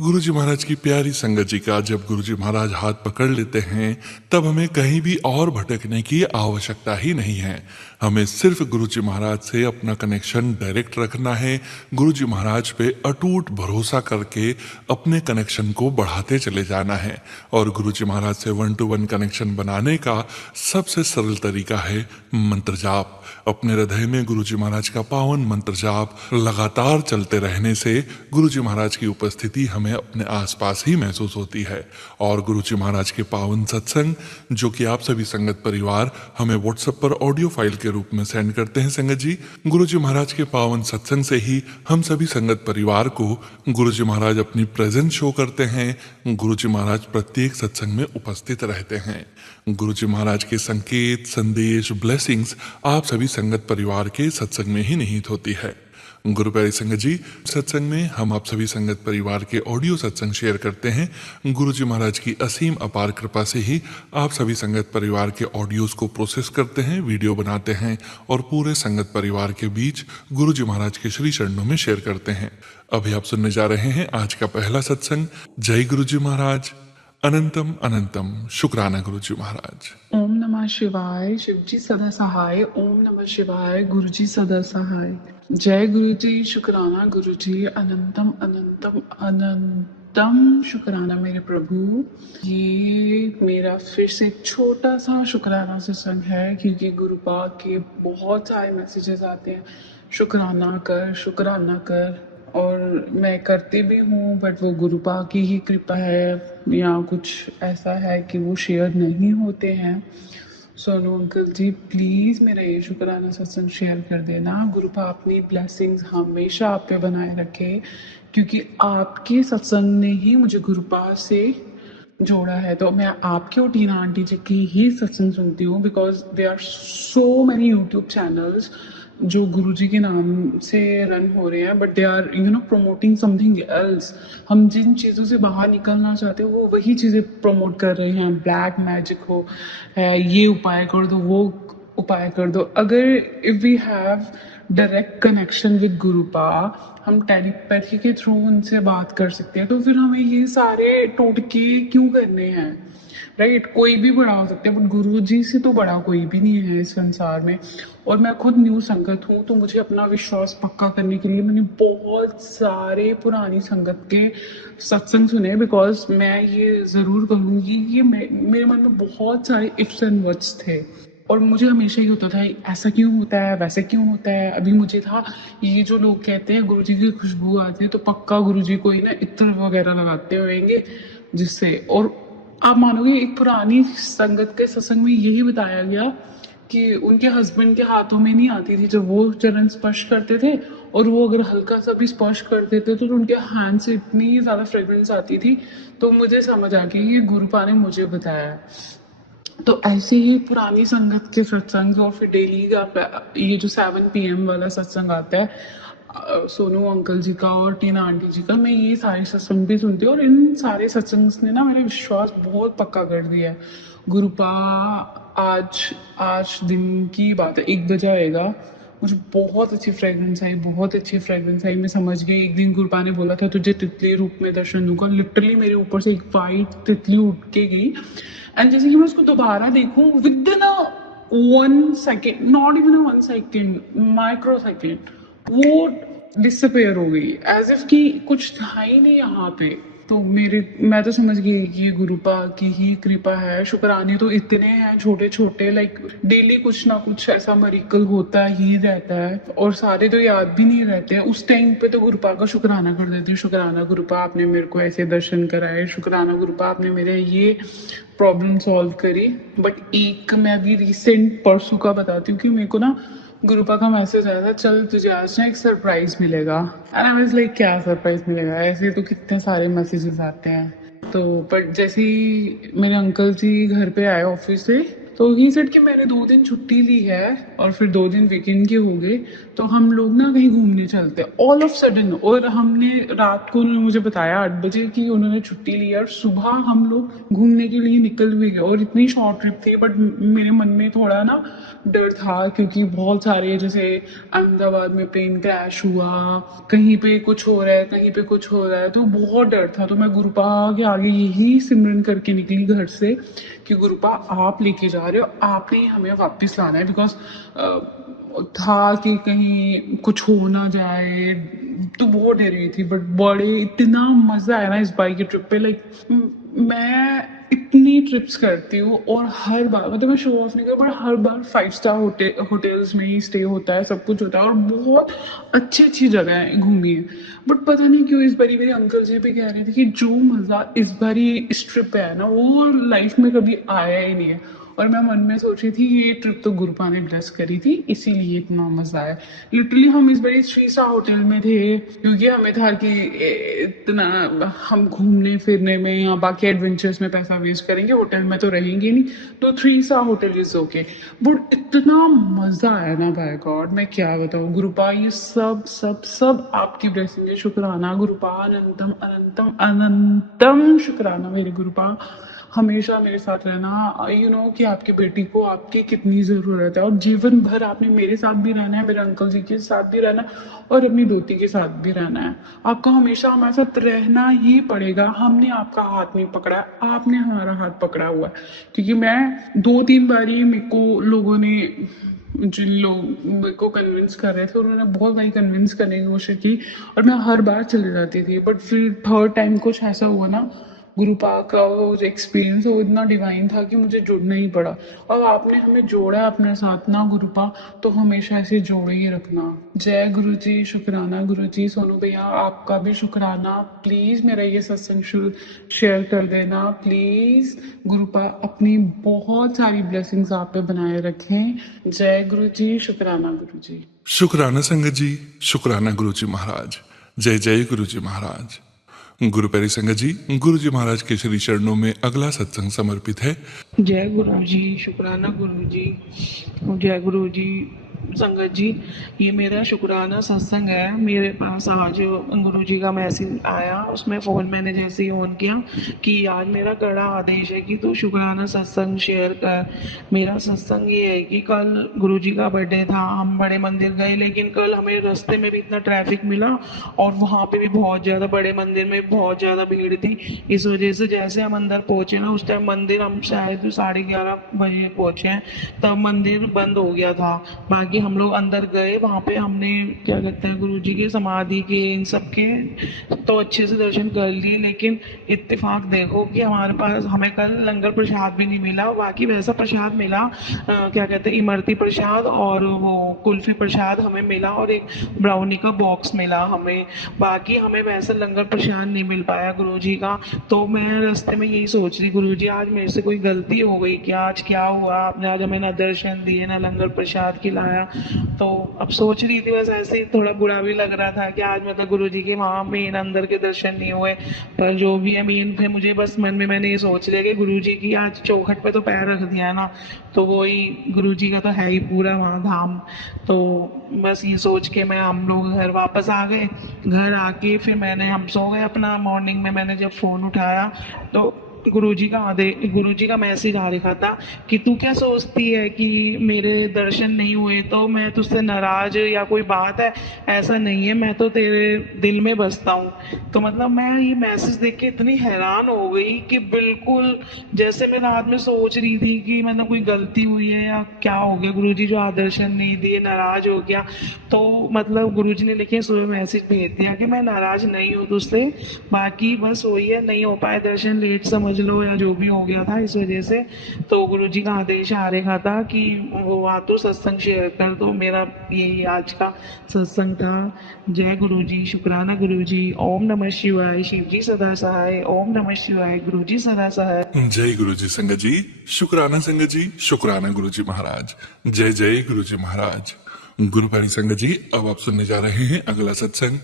गुरुजी महाराज की प्यारी संगत जी का जब गुरुजी महाराज हाथ पकड़ लेते हैं तब हमें कहीं भी और भटकने की आवश्यकता ही नहीं है। हमें सिर्फ गुरुजी महाराज से अपना कनेक्शन डायरेक्ट रखना है। गुरुजी महाराज पे अटूट भरोसा करके अपने कनेक्शन को बढ़ाते चले जाना है। और गुरुजी महाराज से 1-to-1 कनेक्शन बनाने का सबसे सरल तरीका है मंत्र जाप। अपने हृदय में गुरुजी महाराज का पावन मंत्र जाप लगातार चलते रहने से गुरुजी महाराज की उपस्थिति हमें अपने आसपास ही महसूस होती है। और गुरुजी महाराज के पावन सत्संग जो कि आप सभी संगत परिवार हमें व्हाट्सएप पर ऑडियो फाइल के रूप में सेंड करते हैं संगत जी, गुरुजी महाराज के पावन सत्संग से ही हम सभी संगत परिवार को गुरुजी महाराज अपनी प्रेजेंस शो करते हैं। गुरुजी महाराज प्रत्येक सत्संग में उपस्थित रहते हैं। गुरुजी महाराज के संकेत, संदेश, ब्लेसिंग्स आप सभी संगत परिवार के सत्संग में ही निहित होती है। गुरु प्यारी संगत जी, सत्संग में हम आप सभी संगत परिवार के ऑडियो सत्संग शेयर करते हैं। गुरुजी महाराज की असीम अपार कृपा से ही आप सभी संगत परिवार के ऑडियोज को प्रोसेस करते हैं, वीडियो बनाते हैं और पूरे संगत परिवार के बीच गुरुजी महाराज के श्री चरणों में शेयर करते हैं। अभी आप सुनने जा रहे हैं आज का पहला सत्संग। जय गुरुजी महाराज, अनंतम अनंतम शुक्राना गुरुजी महाराज। ओम नमः शिवाय, शिवजी सदा सहाय। ओम नमः शिवाय, गुरुजी सदा सहाय। जय गुरुजी, शुक्राना गुरुजी, अनंतम अनंतम अनंतम शुक्राना मेरे प्रभु। ये मेरा फिर से एक छोटा सा शुक्राना सत्संग है क्योंकि गुरुपा के बहुत सारे मैसेजेस आते हैं, शुक्राना कर, शुक्राना कर, और मैं करती भी हूँ, बट वो गुरुपा की ही कृपा है या कुछ ऐसा है कि वो शेयर नहीं होते हैं। सोनू अंकल जी प्लीज़ मेरा ये शुक्राना सत्संग शेयर कर देना। गुरुपा अपनी ब्लेसिंग्स हमेशा आप पे बनाए रखे क्योंकि आपके सत्संग ने ही मुझे गुरुपा से जोड़ा है। तो मैं आपके और टीना आंटी जी की ही सत्संग सुनती हूँ because they are so many YouTube channels जो गुरुजी के नाम से रन हो रहे हैं, but they are promoting something else. हम जिन चीज़ों से बाहर निकलना चाहते हैं वो वही चीज़ें प्रमोट कर रहे हैं। ब्लैक मैजिक हो है, ये उपाय कर दो, वो उपाय कर दो। अगर if we have direct connection with Gurupa, हम टेलीपैथी के थ्रू उनसे बात कर सकते हैं, तो फिर हमें ये सारे टोटके क्यों करने हैं, राइट? कोई भी बड़ा हो सकता है बट गुरु जी से तो बड़ा कोई भी नहीं है इस संसार में। और मैं खुद न्यू संगत हूँ तो मुझे अपना विश्वास पक्का करने के लिए मैंने बहुत सारे पुरानी संगत के सत्संग सुने बिकॉज मैं ये ज़रूर कहूँगी ये मेरे मन में बहुत सारे इफ्स एंड वर्ड्स थे और मुझे हमेशा ही होता था ऐसा क्यों होता है, वैसे क्यों होता है। अभी मुझे था ये जो लोग कहते हैं गुरुजी की खुशबू आती है तो पक्का गुरुजी कोई ना इत्र वगैरह लगाते होंगे जिससे। और आप मानोगे एक पुरानी संगत के सत्संग में यही बताया गया कि उनके हस्बैंड के हाथों में नहीं आती थी जब वो चरण स्पर्श करते थे, और वो अगर हल्का सा भी स्पर्श कर देते तो उनके हैंड से इतनी ज़्यादा फ्रेग्रेंस आती थी। तो मुझे समझ आ गया ये गुरुपा ने मुझे बताया। तो ऐसे ही पुरानी संगत के सत्संग और फिर डेली का ये जो 7 PM वाला सत्संग आता है सोनू अंकल जी का और टीना आंटी जी का, मैं ये सारे सत्संग भी सुनती हूँ और इन सारे सत्संग ने ना मेरा विश्वास बहुत पक्का कर दिया है। गुरुपा आज दिन की बात है 1 बजे आएगा, मुझे बहुत अच्छी फ्रेग्रेंस आई, बहुत अच्छी फ्रेग्रेंस आई। मैं समझ गई एक दिन गुरुपा ने बोला था तुझे तितली रूप में दर्शन दूंगा। लिटरली मेरे ऊपर से एक वाइट तितली उठ के गई एंड जैसे कि मैं उसको दोबारा देखूं with in a 1 second, not even a 1 second, micro second, वो डिसअपेयर हो गई एज इफ कि कुछ था ही नहीं यहाँ पे। तो मैं तो समझ गई ये गुरुपा की ही कृपा है। शुक्राने तो इतने हैं छोटे छोटे, लाइक डेली कुछ ना कुछ ऐसा मरिकल होता ही रहता है और सारे तो याद भी नहीं रहते हैं। उस टाइम पे तो गुरुपा का शुक्राना कर देती हूँ, शुक्राना गुरुपा आपने मेरे को ऐसे दर्शन कराए, शुक्राना गुरुपा आपने मेरे ये प्रॉब्लम सॉल्व करी। बट एक मैं अभी रिसेंट परसों का बताती हूँ कि मेरे को ना गुरुपा का मैसेज आया था चल तुझे आज ना एक सरप्राइज मिलेगा। एंड आई वाज लाइक क्या सरप्राइज मिलेगा, ऐसे तो कितने सारे मैसेजेस आते हैं। तो बट जैसे ही मेरे अंकल जी घर पे आए ऑफिस से तो ही सेड कि मैंने 2 दिन छुट्टी ली है और फिर 2 दिन वीकेंड के हो गए, तो हम लोग ना कहीं घूमने चलते हैं ऑल ऑफ सडन। और हमने रात को, उन्होंने मुझे बताया 8 बजे कि उन्होंने छुट्टी ली है और सुबह हम लोग घूमने के लिए निकल भी गए। और इतनी शॉर्ट ट्रिप थी, बट मेरे मन में थोड़ा ना डर था, क्योंकि बहुत सारे, जैसे अहमदाबाद में प्लेन क्रैश हुआ, कहीं पे कुछ हो रहा है, कहीं पे कुछ हो रहा है, तो बहुत डर था। तो मैं गुरुपा के आगे यही सिमरन करके निकली घर से कि गुरुपा आप लेके जा रहे हो, आपने ही हमें वापस लाना है। बिकॉज था कि कहीं कुछ हो ना जाए, तो बहुत डर रही थी। बट बड़े इतना मजा आया ना इस बाइक की ट्रिप पे। लाइक मैं इतनी ट्रिप्स करती हूँ और हर बार, मतलब मैं शो ऑफ नहीं कर, but her bar 5 star hotels में ही स्टे होता है, सब कुछ होता है और बहुत अच्छी अच्छी जगह घूमी है। बट पता नहीं क्यों इस बारी मेरे अंकल जी भी कह रहे थे कि जो मज़ा इस बारी इस ट्रिप पे है ना, वो लाइफ में कभी आया ही नहीं है। और मैं मन में सोच रही थी ये ट्रिप तो गुरुपा ने ब्लेस करी थी, इसीलिए इतना मजा आया। लिटरली हम इस बार 3 स्टार होटल में थे, क्योंकि हमें था कि इतना हम घूमने फिरने में या बाकी एडवेंचर्स में पैसा वेस्ट करेंगे, होटल में तो रहेंगे नहीं, तो 3 star hotel is okay. But इतना मजा आया ना, बाय गॉड मैं क्या बताऊँ। गुरुपा ये सब सब सब आपकी ब्लेसिंग है, शुक्राना गुरुपा, अनंतम अनंतम अनंतम शुक्राना मेरे गुरुपा। हमेशा मेरे साथ रहना, कि आपकी बेटी को आपकी कितनी ज़रूरत है, और जीवन भर आपने मेरे साथ भी रहना है, मेरे अंकल जी के साथ भी रहना है, और अपनी दोती के साथ भी रहना है। आपको हमेशा हमारे साथ रहना ही पड़ेगा। हमने आपका हाथ नहीं पकड़ा है, आपने हमारा हाथ पकड़ा हुआ है। क्योंकि मैं 2-3 बारी, मेरे को लोगों ने, जिन लोग मेरे को कन्विंस कर रहे थे, उन्होंने बहुत बारी कन्विंस करने की कोशिश की और मैं हर बार चली जाती थी। बट फिर थर्ड टाइम कुछ ऐसा हुआ ना, गुरुपा का वो जो एक्सपीरियंस है वो इतना डिवाइन था कि मुझे जुड़ना ही पड़ा। और आपने हमें जोड़ा है अपने साथ ना गुरुपा, तो हमेशा ऐसे जोड़े ही रखना। जय गुरु जी, शुक्राना गुरु जी। सोनू भैया आपका भी शुक्राना। प्लीज़ मेरा ये सत्संग शेयर कर देना प्लीज़। गुरुपा अपनी बहुत सारी ब्लेसिंग्स आप पे बनाए रखें। जय गुरु जी, शुक्राना गुरु जी। शुक्राना संगत जी, शुक्राना गुरु जी महाराज। जय जय गुरु जी महाराज। गुरु प्यारी संगत जी, गुरु जी महाराज के श्री चरणों में अगला सत्संग समर्पित है। जय गुरु जी, शुक्राना गुरु जी। जय गुरु जी संगत जी, ये मेरा शुक्राना सत्संग है। मेरे पास आज गुरु जी का मैसेज आया, उसमें फ़ोन मैंने जैसे ही ऑन किया कि आज मेरा कड़ा आदेश है कि तू शुक्राना सत्संग शेयर कर। मेरा सत्संग ये है कि कल गुरु जी का बर्थडे था, हम बड़े मंदिर गए, लेकिन कल हमें रास्ते में भी इतना ट्रैफिक मिला और वहाँ पे भी बहुत ज़्यादा, बड़े मंदिर में बहुत ज़्यादा भीड़ थी। इस वजह से जैसे हम अंदर पहुँचे ना, उस टाइम मंदिर हम शायद 11:30 बजे पहुँचे हैं, तब मंदिर बंद हो गया था। बाकी हम लोग अंदर गए, वहाँ पे हमने क्या कहते हैं गुरु जी के समाधि के इन सब के तो अच्छे से दर्शन कर लिए। लेकिन इत्तेफाक देखो कि हमारे पास, हमें कल लंगर प्रसाद भी नहीं मिला। बाकी वैसा प्रसाद मिला, क्या कहते हैं इमरती प्रसाद और वो कुल्फी प्रसाद हमें मिला और एक ब्राउनी का बॉक्स मिला हमें। बाकी हमें वैसा लंगर प्रसाद नहीं मिल पाया गुरु जी का। तो मैं रास्ते में यही सोच रही, गुरु जी आज मेरे से कोई गलती हो गई क्या? आज क्या हुआ? आपने आज हमें ना दर्शन दिए ना लंगर प्रसाद खिलाया। तो अब सोच रही थी, बस ऐसे ही थोड़ा बुरा भी लग रहा था कि आज मतलब गुरु जी के वहाँ मेन अंदर के दर्शन नहीं हुए। पर जो भी है मेन थे, मुझे बस मन में मैंने ये सोच लिया कि गुरु जी की आज चौखट पे तो पैर रख दिया ना, तो वही गुरु जी का तो है ही पूरा वहाँ धाम। तो बस ये सोच के हम लोग घर वापस आ गए। घर आके फिर हम सो गए अपना। मॉर्निंग में मैंने जब फ़ोन उठाया तो गुरुजी का मैसेज आ रखा था कि तू क्या सोचती है कि मेरे दर्शन नहीं हुए तो मैं तुझसे नाराज या कोई बात है? ऐसा नहीं है, मैं तो तेरे दिल में बसता हूँ। तो मतलब मैं ये मैसेज देख के इतनी हैरान हो गई कि बिल्कुल जैसे मैं रात में सोच रही थी कि मतलब कोई गलती हुई है या क्या हो गया, गुरुजी जो आज दर्शन नहीं दिए, नाराज हो गया। तो मतलब गुरुजी ने लेकिन सुबह मैसेज भेज दिया कि मैं नाराज नहीं हूँ तुझसे, बाकी बस वही है, नहीं हो पाए दर्शन, लेट समझ लो या जो भी हो गया था इस वजह से। तो गुरुजी का आदेश आ रखा था कि वो आ तो सत्संग शेयर कर। तो मेरा यही आज का सत्संग था। जय गुरु जी, शुक्राना गुरु जी। ओम नमः शिवाय, शिव जी सदा सहाय। ओम नमः शिवाय, गुरु जी सदा सहाय। जय गुरु जी संगत जी, शुक्राना संगत जी, शुक्राना गुरु जी महाराज। जय जय गुरु जी महाराज। गुरु प्यारी संगत जी, अब आप सुनने जा रहे हैं अगला सत्संग।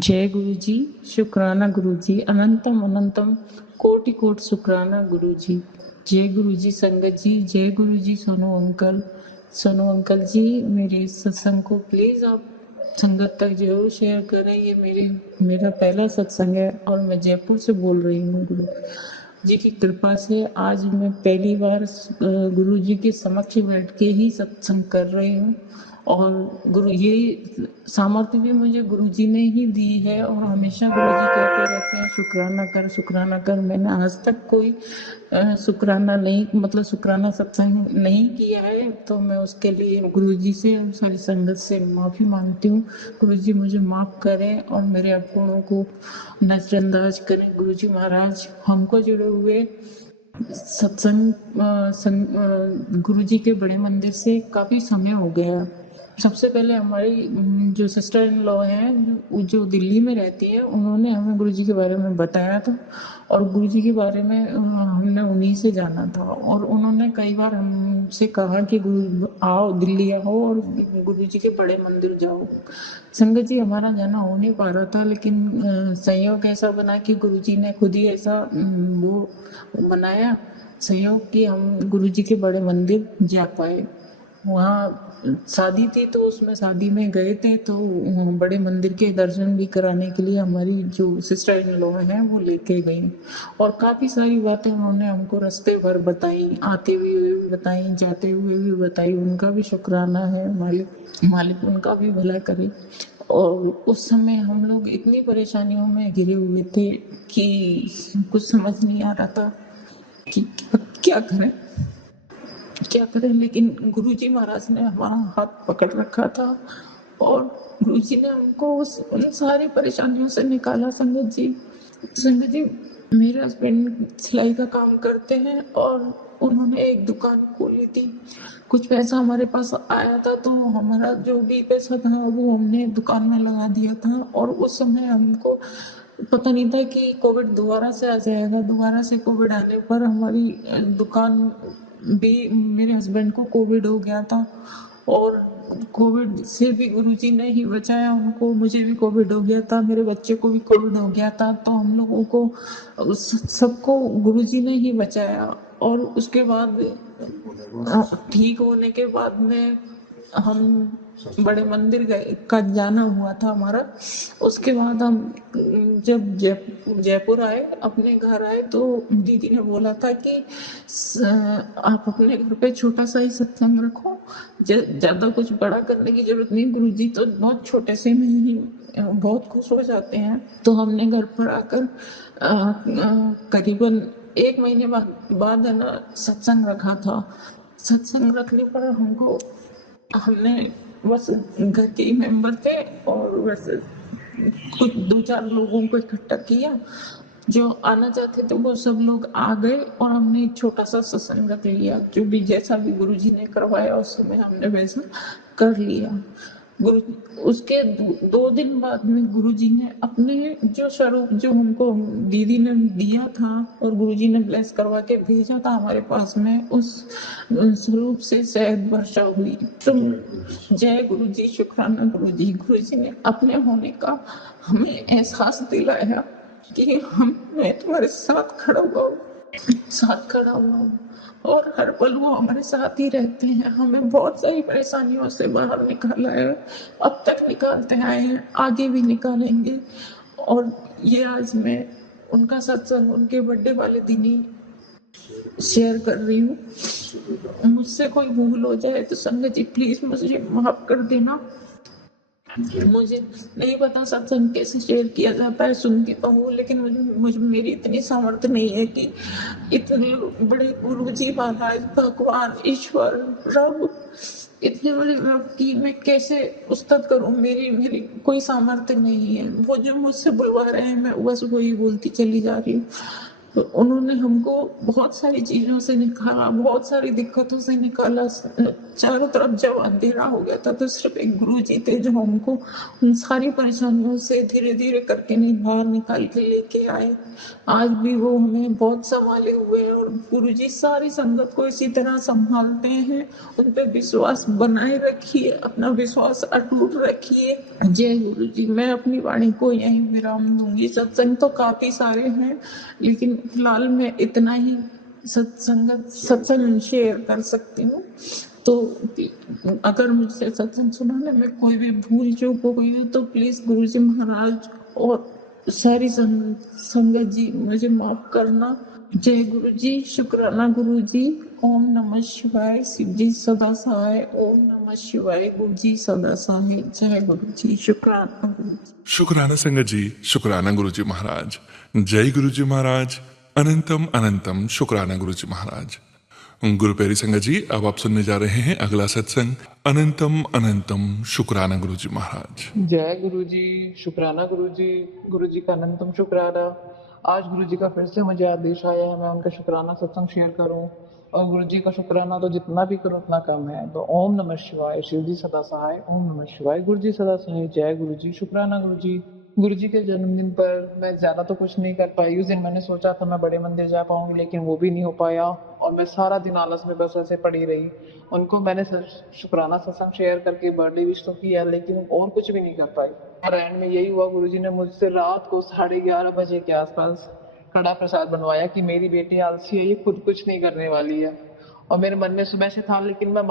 जय गुरु जी, शुक्राना गुरु जी, अनंतम अनंतम कोटि कोटि शुक्राना गुरु जी। जय गुरु जी संगत जी, जय गुरु जी सोनू अंकल जी, मेरे सत्संग को प्लीज आप संगत तक जरूर शेयर करें। ये मेरा पहला सत्संग है और मैं जयपुर से बोल रही हूँ। गुरु जी की कृपा से आज मैं पहली बार गुरु जी के समक्ष बैठ के ही सत्संग कर रही हूँ और गुरु ये सामर्थ्य भी मुझे गुरु जी ने ही दी है और हमेशा गुरु जी कहते रहते हैं शुक्राना कर। मैंने आज तक कोई शुक्राना सत्संग नहीं किया है, तो मैं उसके लिए गुरु जी से और सारी संगत से माफी मांगती हूँ। गुरु जी मुझे माफ करें और मेरे अपूर्णों को नजरअंदाज करें। गुरु जी महाराज हमको जुड़े हुए सत्संग गुरु जी के बड़े मंदिर से काफी समय हो गया। सबसे पहले हमारी जो सिस्टर इन लॉ हैं जो दिल्ली में रहती है, उन्होंने हमें गुरु जी के बारे में बताया था और गुरु जी के बारे में हमने उन्हीं से जाना था और उन्होंने कई बार हमसे कहा कि गुरु आओ दिल्ली आओ और गुरु जी के बड़े मंदिर जाओ। संगत जी हमारा जाना हो नहीं पा रहा था, लेकिन संयोग ऐसा बना कि गुरु जी ने खुद ही ऐसा वो बनाया संयोग कि हम गुरु जी के बड़े मंदिर जा पाए। वहाँ शादी थी तो उसमें शादी में गए थे, तो बड़े मंदिर के दर्शन भी कराने के लिए हमारी जो सिस्टर इन लॉ हैं वो लेके गई और काफ़ी सारी बातें उन्होंने हमको रास्ते भर बताई, आते हुए भी बताई, जाते हुए भी बताई। उनका भी शुक्राना है, मालिक उनका भी भला करे। और उस समय हम लोग इतनी परेशानियों में घिरे हुए थे कि कुछ समझ नहीं आ रहा था कि क्या करें, लेकिन गुरुजी महाराज ने हमारा हाथ पकड़ रखा था और गुरुजी ने हमको उन सारी परेशानियों से निकाला। संगत जी मेरे हस्बैंड सिलाई का काम करते हैं और उन्होंने एक दुकान खोली थी। कुछ पैसा हमारे पास आया था तो हमारा जो भी पैसा था वो हमने दुकान में लगा दिया था और उस समय हमको पता नहीं था कि कोविड दोबारा से आ जाएगा। दोबारा से कोविड आने पर हमारी दुकान भी, मेरे हस्बैंड को कोविड हो गया था और कोविड से भी गुरुजी ने ही बचाया उनको। मुझे भी कोविड हो गया था, मेरे बच्चे को भी कोविड हो गया था, तो हम लोगों को सबको गुरुजी ने ही बचाया। और उसके बाद ठीक होने के बाद में हम बड़े मंदिर गए का जाना हुआ था हमारा। उसके बाद हम जब जयपुर आए, अपने घर आए, तो दीदी ने बोला था कि आप अपने घर पे छोटा सा ही सत्संग रखो, ज्यादा कुछ बड़ा करने की जरूरत नहीं। गुरुजी तो बहुत छोटे से में ही बहुत खुश हो जाते हैं। तो हमने घर पर आकर करीबन 1 महीने बाद है ना सत्संग रखा था। सत्संग रखने पर हमने बस घर के ही मेंबर थे और बस कुछ 2-4 लोगों को इकट्ठा किया, जो आना चाहते थे वो सब लोग आ गए और हमने एक छोटा सा सत्संग रख लिया। जो भी जैसा भी गुरुजी ने करवाया उस समय हमने वैसा कर लिया। उसके 2 दिन बाद में गुरुजी ने अपने जो स्वरूप जो हमको दीदी ने दिया था और गुरुजी ने ब्लेस करवा के भेजा था हमारे पास में, उस स्वरूप से शहद वर्षा हुई। तो जय गुरुजी, शुक्राना गुरुजी। गुरुजी ने अपने होने का हमें एहसास दिलाया कि मैं तुम्हारे साथ खड़ा हुआ और हर पल वो हमारे साथ ही रहते हैं। हमें बहुत सारी परेशानियों से बाहर निकाला है, अब तक निकालते आए हैं, आगे भी निकालेंगे। और ये आज मैं उनका सत्संग उनके बर्थडे वाले दिन ही शेयर कर रही हूँ। मुझसे कोई भूल हो जाए तो संगत जी प्लीज मुझे माफ कर देना। मुझे नहीं पता सत्संग कैसे शेयर किया जाता है, सुनती तो हूँ, लेकिन मेरी इतनी सामर्थ्य नहीं है कि इतने बड़े गुरुजी महाराज, भगवान, ईश्वर, रब, इतने बड़े रब की मैं कैसे उस्तत करूँ। मेरी कोई सामर्थ्य नहीं है। वो जो मुझसे बुलवा रहे हैं मैं बस वही बोलती चली जा रही हूँ। तो उन्होंने हमको बहुत सारी चीजों से निकाला, बहुत सारी दिक्कतों से निकाला। चारों तरफ जब अंधेरा हो गया था तो सिर्फ एक गुरुजी थे जो हमको उन सारी परेशानियों से धीरे धीरे करके बाहर निकाल के लेके आए। आज भी वो हमें बहुत संभाले हुए हैं और गुरुजी सारी संगत को इसी तरह संभालते हैं। उन पे विश्वास बनाए रखिए, अपना विश्वास अटूट रखिए। जय गुरुजी। मैं अपनी वाणी को यहीं विराम दूंगी। सत्संग तो काफी सारे हैं, लेकिन फिलहाल मैं इतना ही सत्संग शेयर कर सकती हूँ। तो अगर मुझसे सत्संग सुनाने में कोई भी भूल चूक हो गई है तो प्लीज गुरुजी महाराज और सारी संगत जी मुझे माफ करना। जय गुरु जी, शुक्राना गुरु जी। ओम नमः शिवाय, शिव जी सदा सहाय। ओम नमः शिवाय, गुरु जी सदा सहाय। जय गुरु जी, शुक्राना गुरु जी। शुक्राना संगत जी, शुक्राना गुरुजी महाराज। जय गुरुजी महाराज। अनंतम अनंतम शुक्राना गुरुजी महाराज। गुरु प्यारी संगत जी, अब आप सुनने जा रहे हैं अगला सत्संग। अनंतम अनंतम शुक्राना गुरुजी महाराज। जय गुरु जी, शुक्राना गुरु जी का अनंतम शुक्राना। आज गुरु जी का फिर से मुझे आदेश आया है मैं उनका शुक्राना सत्संग शेयर करूं, और गुरु जी का शुक्राना तो जितना भी करूं उतना कम है। तो ओम नमः शिवाय, शिव जी सदा सहाय। ओम नमः शिवाय, गुरु जी सदा सहाय। जय गुरु जी, शुक्राना गुरु जी। गुरु जी के जन्मदिन पर मैं ज्यादा तो कुछ नहीं कर पाई। उस दिन मैंने सोचा था मैं बड़े मंदिर जा पाऊंगी, लेकिन वो भी नहीं हो पाया और मैं सारा दिन आलस में बस ऐसे पड़ी रही। उनको मैंने शुक्राना सत्संग शेयर करके बर्थडे विश तो किया, लेकिन और कुछ भी नहीं कर पाई। और एंड में यही हुआ, गुरुजी ने मुझसे रात को 11:30 बजे के आसपास कड़ा प्रसाद बनवाया कि मेरी बेटी आलसी है, ये खुद कुछ नहीं करने वाली है। और मेरे मन में सुबह से था, लेकिन मैं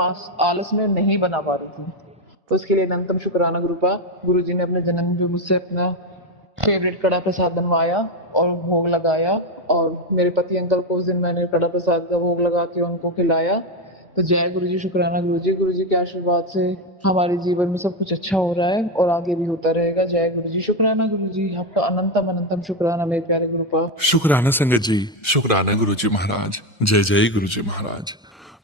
आलस में नहीं बना पा रही थी। तो उसके लिए अनंतम शुक्राना गुरु जी ने अपने जन्म में मुझसे अपना फेवरेट कड़ा प्रसाद बनवाया और भोग लगाया, और मेरे पति अंकल को उस दिन मैंने कड़ा प्रसाद का भोग लगा के उनको खिलाया। तो जय गुरु जी, शुक्राना गुरु जी के आशीर्वाद से हमारे जीवन में सब कुछ अच्छा हो रहा है और आगे भी होता रहेगा। जय गुरु जी, शुक्राना गुरु जी। आपका अनंतम अनंतम शुक्राना मेरे प्यारे गुरुपा। शुक्राना संगत जी, शुक्राना गुरुजी महाराज। जय जय गुरुजी महाराज।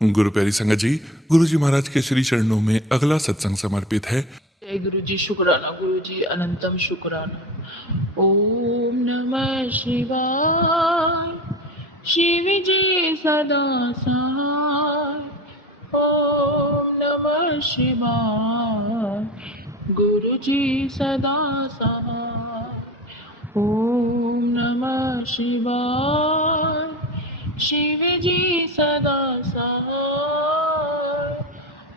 गुरु प्यारी संगत जी, गुरुजी महाराज के श्री चरणों में अगला सत्संग समर्पित है। जय गुरु जी, शुक्राना गुरु जी, अनंतम शुक्राना। ओम नमः शिवाय, शिव जी सदा सहाय। ओम नमः शिवाय, गुरु जी सदा सहाय। ओम नमः शिवाय, शिव जी सदा सहाय।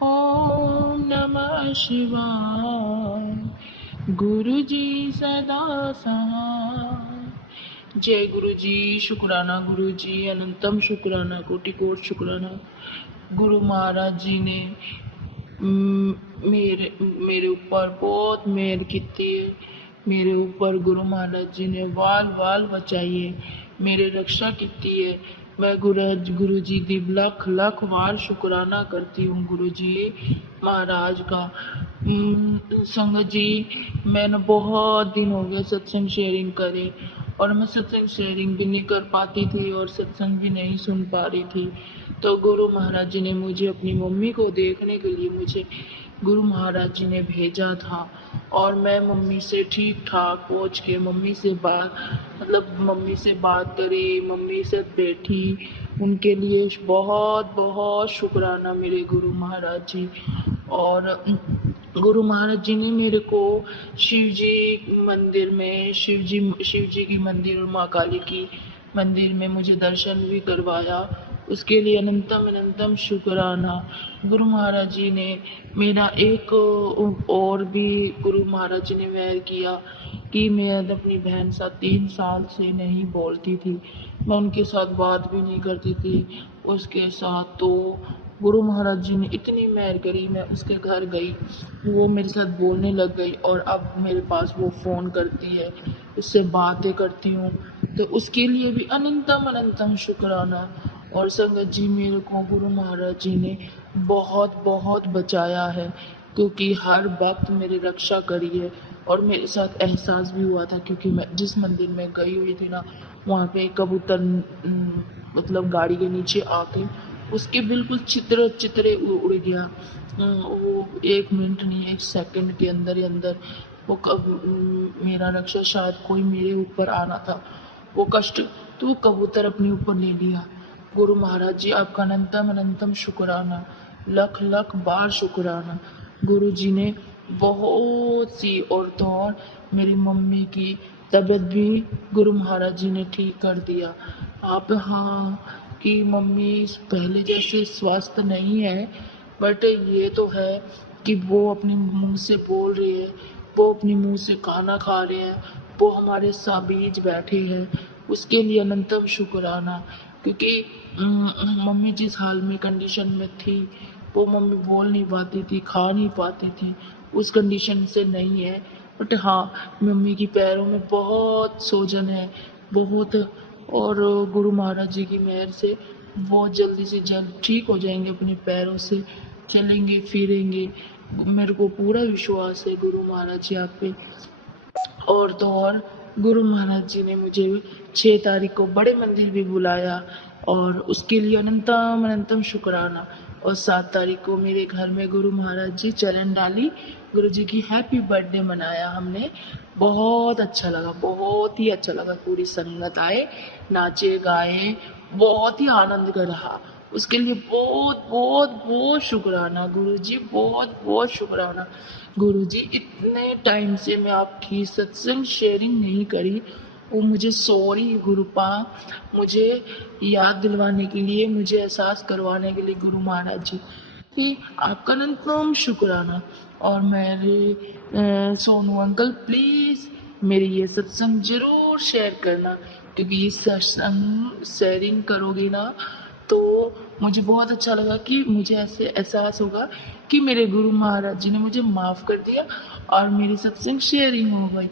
ओम नमः शिवाय, गुरु जी सदा सहाय। जय गुरु जी, शुक्राना गुरु जी, अनंतम शुक्राना, कोटि कोटि शुक्राना। गुरु महाराज जी ने मेरे ऊपर बहुत मेहर की है। मेरे ऊपर गुरु महाराज जी ने वाल वाल बचाई है, मेरे रक्षा की है। मैं गुरु जी दी लख लख वार शुक्राना करती हूँ गुरु जी महाराज का। संगत जी, मैंने बहुत दिन हो गए सत्संग शेयरिंग करे, और मैं सत्संग शेयरिंग भी नहीं कर पाती थी और सत्संग भी नहीं सुन पा रही थी। तो गुरु महाराज जी ने मुझे अपनी मम्मी को देखने के लिए मुझे गुरु महाराज जी ने भेजा था, और मैं मम्मी से ठीक ठाक पहुँच के मम्मी से बात करी, मम्मी से बैठी। उनके लिए बहुत बहुत शुक्राना मेरे गुरु महाराज जी। और गुरु महाराज जी ने मेरे को शिव जी मंदिर में, शिव जी की मंदिर और माँ काली की मंदिर में मुझे दर्शन भी करवाया। उसके लिए अनंतम अनंतम शुक्राना। गुरु महाराज जी ने मेरा एक और भी गुरु महाराज जी ने मेहर किया कि मैं अपनी बहन साथ 3 साल से नहीं बोलती थी, मैं उनके साथ बात भी नहीं करती थी उसके साथ। तो गुरु महाराज जी ने इतनी मेहर करी, मैं उसके घर गई, वो मेरे साथ बोलने लग गई, और अब मेरे पास वो फ़ोन करती है, उससे बातें करती हूँ। तो उसके लिए भी अनंतम अनंतम शुक्राना। और संगत जी, मेरे को गुरु महाराज जी ने बहुत बहुत बचाया है, क्योंकि हर वक्त मेरी रक्षा करी है। और मेरे साथ एहसास भी हुआ था, क्योंकि मैं जिस मंदिर में गई हुई थी ना, वहाँ पे कबूतर मतलब गाड़ी के नीचे आके उसके बिल्कुल चित्रे उड़ गया। वो 1 मिनट नहीं, 1 सेकंड के अंदर ही अंदर वो मेरा रक्षा, शायद कोई मेरे ऊपर आना था वो कष्ट, तो वो कबूतर अपने ऊपर ले लिया। गुरु महाराज जी, आपका अनंतम अनंतम शुक्राना, लख लख बार शुक्राना। गुरु जी ने बहुत सी औरतों और मेरी मम्मी की तबीयत भी गुरु महाराज जी ने ठीक कर दिया। आप हाँ कि मम्मी पहले जैसे स्वस्थ नहीं है, बट ये तो है कि वो अपने मुंह से बोल रही है, वो अपने मुंह से खाना खा रहे हैं, वो हमारे साथ बीच बैठे हैं। उसके लिए अनंतम शुक्राना। क्योंकि मम्मी जिस हाल में कंडीशन में थी, वो मम्मी बोल नहीं पाती थी, खा नहीं पाती थी, उस कंडीशन से नहीं है। बट हाँ, मम्मी की पैरों में बहुत सूजन है, बहुत। और गुरु महाराज जी की मेहर से बहुत जल्दी से जल्द ठीक हो जाएंगे, अपने पैरों से चलेंगे फिरेंगे। मेरे को पूरा विश्वास है गुरु महाराज जी आप पे। और तो और गुरु महाराज जी ने मुझे 6 तारीख को बड़े मंदिर भी बुलाया, और उसके लिए अनंतम अनंतम शुक्राना। और 7 तारीख को मेरे घर में गुरु महाराज जी चरण डाली, गुरु जी की हैप्पी बर्थडे मनाया हमने। बहुत अच्छा लगा, बहुत ही अच्छा लगा। पूरी संगत आए, नाचे गाए, बहुत ही आनंद का रहा। उसके लिए बहुत बहुत बहुत शुक्राना गुरु जी, बहुत बहुत शुक्राना गुरु जी। इतने टाइम से मैं आपकी सत्संग शेयरिंग नहीं करी, वो मुझे सॉरी गुरुपा, मुझे याद दिलवाने के लिए, मुझे एहसास करवाने के लिए गुरु महाराज जी कि आपका अनंतम शुक्राना। और मेरे सोनू अंकल प्लीज़ मेरी ये सत्संग जरूर शेयर करना, क्योंकि ये सत्संग शेयरिंग करोगे ना तो मुझे बहुत अच्छा लगा कि मुझे ऐसे एहसास होगा कि मेरे गुरु महाराज जी ने मुझे माफ़ कर दिया और मेरी सत्संग शेयरिंग हो गई।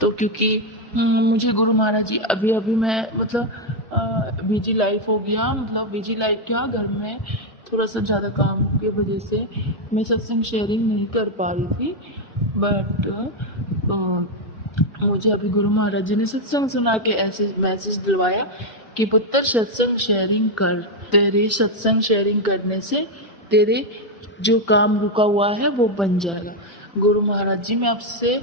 तो क्योंकि मुझे गुरु महाराज जी अभी अभी मैं मतलब बिजी लाइफ हो गया, मतलब बिजी लाइफ क्या, घर में थोड़ा सा ज़्यादा काम की वजह से मैं सत्संग शेयरिंग नहीं कर पा रही थी। बट मुझे अभी गुरु महाराज जी ने सत्संग सुना के ऐसे मैसेज दिलवाया कि पुत्र सत्संग शेयरिंग कर, तेरे सत्संग शेयरिंग करने से तेरे जो काम रुका हुआ है वो बन जाएगा। गुरु महाराज जी मैं आपसे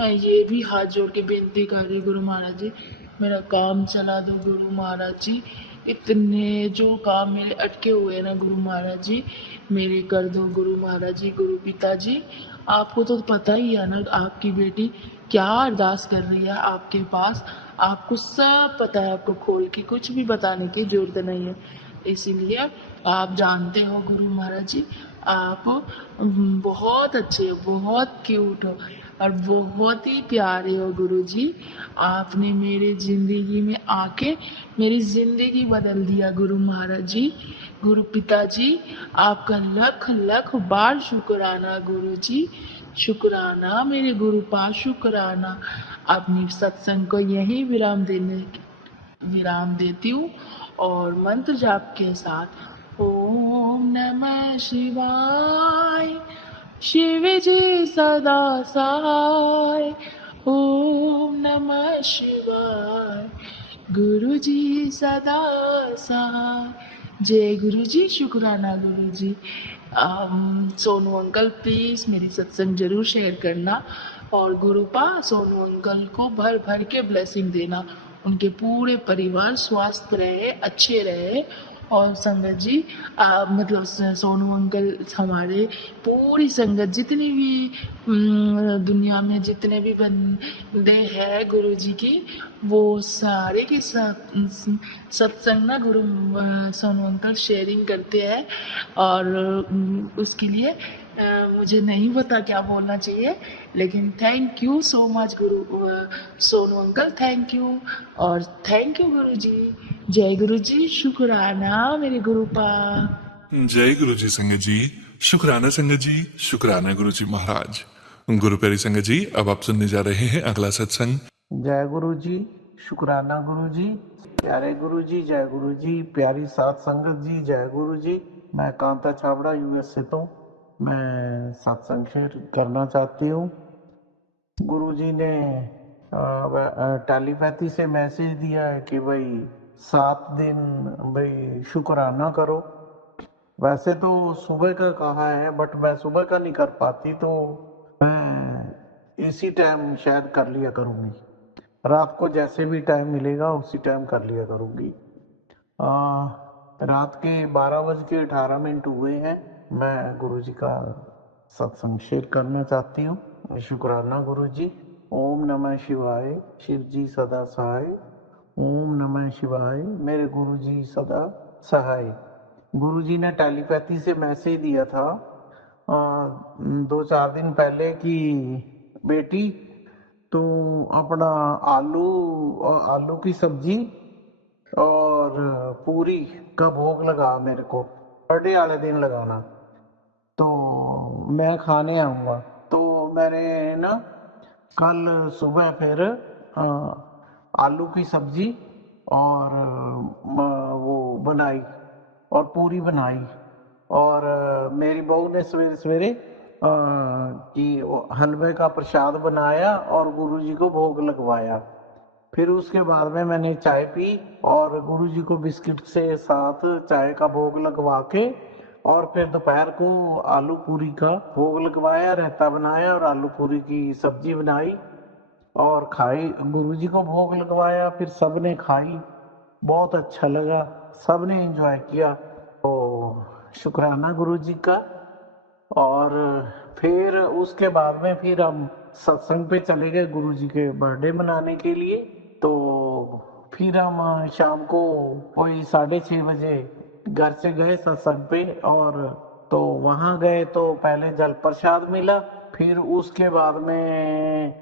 ये भी हाथ जोड़ के बेनती कर रही, गुरु महाराज जी मेरा काम चला दो गुरु महाराज जी। इतने जो काम मेरे अटके हुए हैं ना गुरु महाराज जी, मेरे कर दो गुरु महाराज जी। गुरु पिताजी आपको तो पता ही है ना, आपकी बेटी क्या अरदास कर रही है आपके पास, आपको सब पता है, आपको खोल के कुछ भी बताने की जरूरत नहीं है। इसीलिए आप जानते हो गुरु महाराज जी, आप बहुत अच्छे हो, बहुत क्यूट हो और बहुत ही प्यारे हो गुरु जी। आपने मेरी जिंदगी में आके मेरी जिंदगी बदल दिया गुरु महाराज जी। गुरु पिताजी आपका लख लख बार शुक्राना गुरु जी, शुक्राना मेरे गुरु पा, शुक्राना। अपनी सत्संग को यही विराम देती हूँ और मंत्र जाप के साथ ओम नमः शिवाय, शिव जी सदा सहाय। ओम नमः शिवाय, गुरु जी सदा सहाय। जय गुरु जी, शुक्राना गुरु जी। सोनू अंकल प्लीज मेरी सत्संग जरूर शेयर करना और गुरुपा सोनू अंकल को भर भर के ब्लेसिंग देना, उनके पूरे परिवार स्वस्थ रहे, अच्छे रहे। और संगत जी मतलब सोनू अंकल हमारे पूरी संगत जितनी भी दुनिया में जितने भी बंदे हैं गुरु जी की, वो सारे के सत्संग ना गुरु सोनू अंकल शेयरिंग करते हैं। और उसके लिए मुझे नहीं पता क्या बोलना चाहिए, लेकिन thank you so much Guru Sonu uncle, thank you. और थैंक यू गुरु जी। जय गुरु जी, शुक्राना मेरे गुरु पा। जय गुरु जी संगत जी, शुक्राना संगत जी, शुक्राना गुरु जी महाराज। गुरु प्यारी संगत जी, अब आप सुनने जा रहे हैं अगला सत्संग। जय गुरु जी, शुक्राना गुरु जी, प्यारे गुरु जी, जय गुरु जी, प्यारी सात संगत जी, जय गुरु जी। मैं कांता छाबड़ा यूएस से तो मैं सत्संग शेयर करना चाहती हूँ। गुरु जी ने टेलीपैथी से मैसेज दिया है कि भाई 7 दिन भाई शुक्राना करो। वैसे तो सुबह का कहा है बट मैं सुबह का नहीं कर पाती, तो मैं इसी टाइम शायद कर लिया करूँगी। रात को जैसे भी टाइम मिलेगा उसी टाइम कर लिया करूँगी। रात के 12:18 हुए हैं। मैं गुरु जी का सत्संग शेयर करना चाहती हूँ। शुक्राना गुरु जी। ओम नमः शिवाय, शिव जी सदा सहाय। ओम नमः शिवाय, मेरे गुरु जी सदा सहाय। गुरु जी ने टेलीपैथी से मैसेज दिया था 2-4 दिन पहले कि बेटी तो अपना आलू की सब्जी और और पूरी का भोग लगा मेरे को, बर्थडे वाले दिन लगाना, तो मैं खाने आऊँगा। तो मैंने ना कल सुबह फिर आलू की सब्जी और वो बनाई और पूरी बनाई, और मेरी बहू ने सवेरे सवेरे कि हलवे का प्रसाद बनाया और गुरुजी को भोग लगवाया। फिर उसके बाद में मैंने चाय पी और गुरुजी को बिस्किट से साथ चाय का भोग लगवा के, और फिर दोपहर को आलू पूरी का भोग लगवाया, रायता बनाया और आलू पूरी की सब्जी बनाई और खाई, गुरुजी को भोग लगवाया। फिर सबने खाई, बहुत अच्छा लगा, सबने एंजॉय किया, तो शुक्राना गुरुजी का। और फिर उसके बाद में फिर हम सत्संग पे चले गए गुरुजी के बर्थडे मनाने के लिए। तो फिर हम शाम को कोई 6:30 बजे घर से गए सत्संग पे, और तो वहाँ गए तो पहले जल प्रसाद मिला, फिर उसके बाद में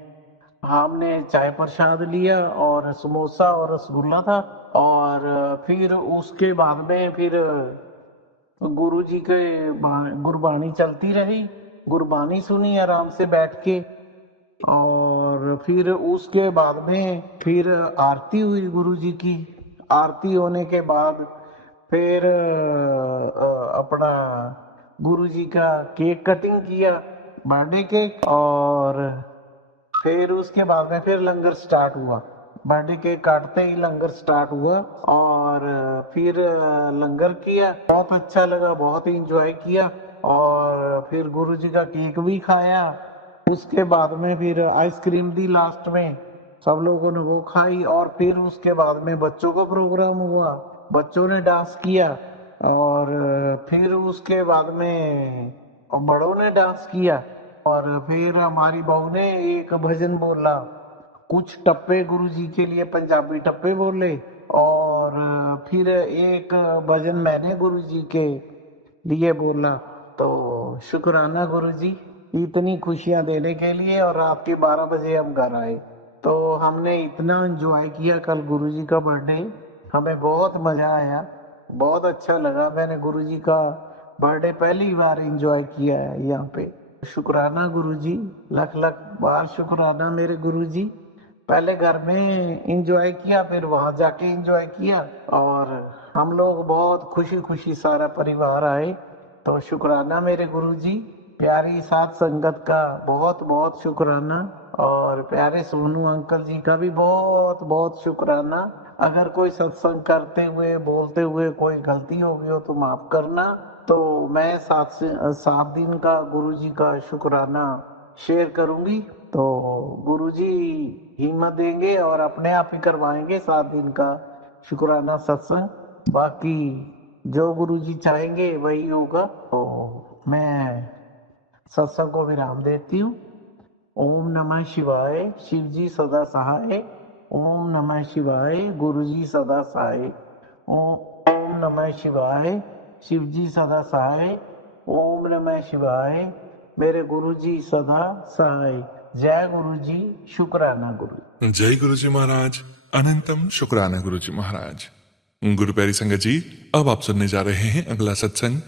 हमने चाय प्रसाद लिया और समोसा और रसगुल्ला था, और फिर उसके बाद में फिर गुरुजी के गुरबानी चलती रही, गुरबानी सुनी आराम से बैठ के, और फिर उसके बाद में फिर आरती हुई गुरुजी की। आरती होने के बाद फिर अपना गुरुजी का केक कटिंग किया, बर्थडे केक, और फिर उसके बाद में फिर लंगर स्टार्ट हुआ। बर्थडे केक काटते ही लंगर स्टार्ट हुआ, और फिर लंगर किया, बहुत अच्छा लगा, बहुत इंजॉय किया, और फिर गुरुजी का केक भी खाया। उसके बाद में फिर आइसक्रीम दी लास्ट में, सब लोगों ने वो खाई, और फिर उसके बाद में बच्चों का प्रोग्राम हुआ, बच्चों ने डांस किया, और फिर उसके बाद में बड़ों ने डांस किया, और फिर हमारी बहू ने एक भजन बोला, कुछ टप्पे गुरुजी के लिए पंजाबी टप्पे बोले, और फिर एक भजन मैंने गुरुजी के लिए बोला। तो शुक्राना गुरुजी इतनी खुशियां देने के लिए, और रात के 12 बजे हम घर आए। तो हमने इतना एंजॉय किया कल गुरुजी का बर्थडे, हमें बहुत मजा आया, बहुत अच्छा लगा। मैंने गुरुजी का बर्थडे पहली बार एंजॉय किया है यहाँ पे। शुक्राना गुरुजी, लख लख बार शुक्राना मेरे गुरुजी। पहले घर में एंजॉय किया, फिर वहां जाके एंजॉय किया, और हम लोग बहुत खुशी खुशी सारा परिवार आए। तो शुक्राना मेरे गुरुजी, प्यारी साथ संगत का बहुत बहुत शुक्राना, और प्यारे सोनू अंकल जी का भी बहुत बहुत शुक्राना। अगर कोई सत्संग करते हुए बोलते हुए कोई गलती हो गई हो तो माफ करना। तो मैं 7 दिन का गुरुजी का शुक्राना शेयर करूंगी, तो गुरुजी हिम्मत देंगे और अपने आप ही करवाएंगे 7 दिन का शुक्राना सत्संग। बाकी जो गुरुजी चाहेंगे वही होगा। तो मैं सत्संग को विराम देती हूँ। ओम नमः शिवाय, शिव जी सदा सहाय। ओम नमः शिवाय, गुरु जी सदा सहाय। ओम नमः शिवाय, शिव जी सदा सहाय। ओम नमः शिवाय, मेरे गुरु जी सदा सहाय। जय गुरु जी, शुक्राना गुरु। जय गुरु जी महाराज, अनंतम शुक्राना गुरु जी महाराज। गुरु प्यारी संगत जी, अब आप सुनने जा रहे हैं अगला सत्संग।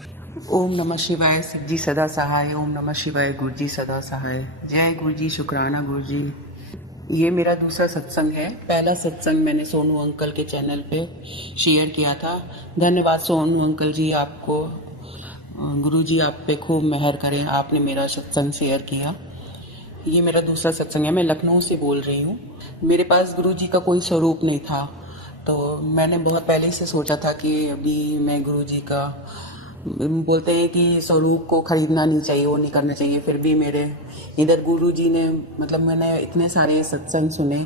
ओम नमः शिवाय, शिव जी सदा सहाय। ओम नमः शिवाय, गुरु जी सदा सहाय। जय गुरु जी, शुक्राना गुरु जी। ये मेरा दूसरा सत्संग है। पहला सत्संग मैंने सोनू अंकल के चैनल पे शेयर किया था। धन्यवाद सोनू अंकल जी, आपको गुरु जी आप पे खूब मेहर करें, आपने मेरा सत्संग शेयर किया। ये मेरा दूसरा सत्संग है। मैं लखनऊ से बोल रही हूँ। मेरे पास गुरु जी का कोई स्वरूप नहीं था, तो मैंने बहुत पहले से सोचा था कि अभी मैं गुरु जी का, बोलते हैं कि स्वरूप को खरीदना नहीं चाहिए, वो नहीं करना चाहिए। फिर भी मेरे इधर गुरु जी ने, मतलब मैंने इतने सारे सत्संग सुने,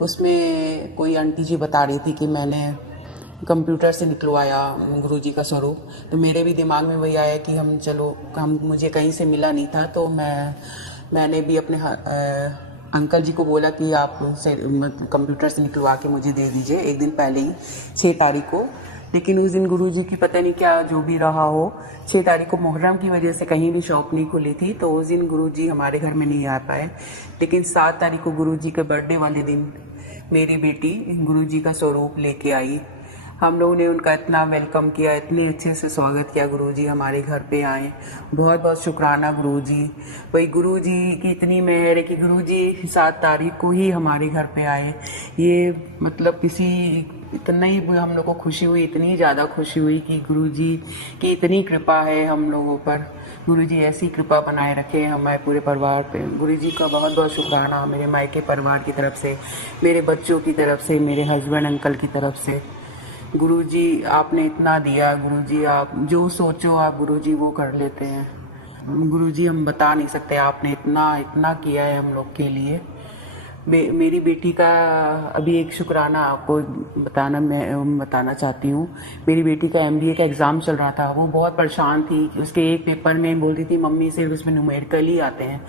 उसमें कोई आंटी जी बता रही थी कि मैंने कंप्यूटर से निकलवाया गुरु जी का स्वरूप। तो मेरे भी दिमाग में वही आया कि हम मुझे कहीं से मिला नहीं था, तो मैंने भी अपने अंकल जी को बोला कि आप कंप्यूटर से निकलवा के मुझे दे दीजिए, एक दिन पहले ही 6 तारीख को। लेकिन उस दिन गुरुजी की पता नहीं क्या जो भी रहा हो, 6 तारीख को मुहर्रम की वजह से कहीं भी शॉप नहीं खुली थी, तो उस दिन गुरुजी हमारे घर में नहीं आ पाए। लेकिन 7 तारीख को गुरुजी के बर्थडे वाले दिन मेरी बेटी गुरुजी का स्वरूप लेके आई हम लोगों ने उनका इतना वेलकम किया, इतने अच्छे से स्वागत किया। गुरुजी हमारे घर पे आए, बहुत बहुत शुक्राना गुरुजी। वही गुरुजी की इतनी मेहर है कि गुरुजी 7 तारीख को ही हमारे घर पे आए। ये मतलब इतना ही हम लोग को खुशी हुई, इतनी ज़्यादा खुशी हुई कि गुरुजी की इतनी कृपा है हम लोगों पर। गुरुजी ऐसी कृपा बनाए रखे हमारे पूरे परिवार पे। गुरुजी का बहुत बहुत शुक्राना, मेरे मायके परिवार की तरफ से, मेरे बच्चों की तरफ से, मेरे हस्बैंड अंकल की तरफ से। गुरुजी आपने इतना दिया, गुरुजी आप जो सोचो आप गुरुजी वो कर लेते हैं। गुरुजी हम बता नहीं सकते, आपने इतना इतना किया है हम लोग के लिए। मेरी बेटी का अभी एक शुक्राना आपको मैं बताना चाहती हूँ। मेरी बेटी का MBA का एग्ज़ाम चल रहा था, वो बहुत परेशान थी। उसके एक पेपर में बोलती थी मम्मी सिर्फ उसमें न्यूमेरिकल ही आते हैं,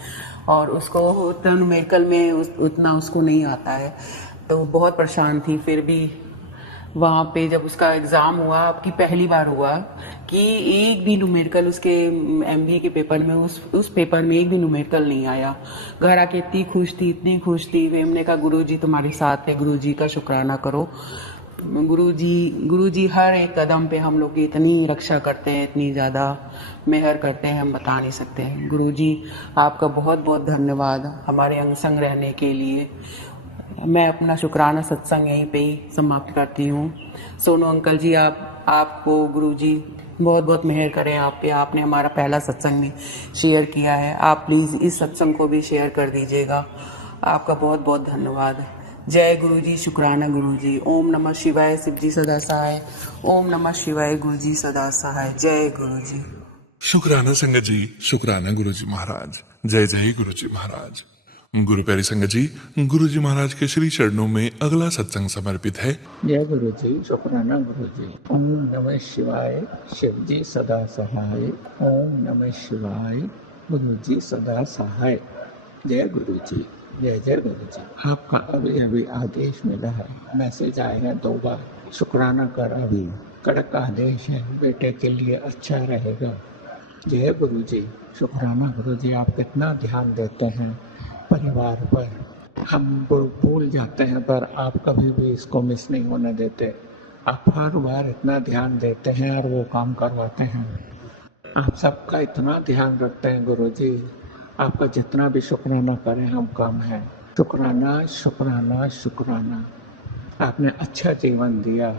और उसको उतना न्यूमेरिकल में उतना उसको नहीं आता है, तो बहुत परेशान थी। फिर भी वहाँ पे जब उसका एग्ज़ाम हुआ, आपकी पहली बार हुआ कि एक भी न्यूमेरिकल उसके MBA के पेपर में उस पेपर में एक भी न्यूमेरिकल नहीं आया। घर आके इतनी खुश थी, इतनी खुश थी। फिर हमने कहा गुरुजी तुम्हारे साथ है, गुरुजी का शुक्राना करो। गुरुजी हर एक कदम पे हम लोग की इतनी रक्षा करते हैं, इतनी ज़्यादा मेहर करते हैं, हम बता नहीं सकते हैं। गुरुजी आपका बहुत बहुत धन्यवाद हमारे अंग संग रहने के लिए। मैं अपना शुक्राना सत्संग यहीं पे ही समाप्त करती हूँ। सोनू अंकल जी आपको गुरुजी बहुत बहुत मेहर करें आप पे। आपने हमारा पहला सत्संग भी शेयर किया है, आप प्लीज़ इस सत्संग को भी शेयर कर दीजिएगा। आपका बहुत बहुत धन्यवाद। जय गुरुजी, शुक्राना गुरुजी। ओम नमः शिवाय, शिवजी सदा सहाय। ओम नमः शिवाय, गुरुजी सदा सहाय। जय गुरुजी। शुक्राना संगत जी, शुक्राना गुरुजी महाराज। जय जय गुरुजी महाराज। गुरु प्यारी संगत जी, गुरुजी महाराज के श्री चरणों में अगला सत्संग समर्पित है। जय गुरु जी, शुक्राना गुरु जी। ओम नमः शिवाय, शिव जी सदा सहाय। ओम नमः शिवाय, गुरु जी सदा सहाय। जय गुरु जी, जय जय गुरु जी। आपका अभी अभी आदेश मिला है, मैसेज आए हैं 2 बार। शुक्राना कर अभी, कड़क आदेश है, बेटे के लिए अच्छा रहेगा। जय गुरु जी, शुक्राना गुरु जी। आप कितना ध्यान देते हैं परिवार पर, हम भूल जाते हैं, पर आप कभी भी इसको मिस नहीं होने देते। आप हर बार इतना ध्यान देते हैं और वो काम करवाते हैं। आप सबका इतना ध्यान रखते हैं गुरुजी, आपका जितना भी शुक्राना करें हम कम है। शुक्राना शुक्राना शुक्राना। आपने अच्छा जीवन दिया,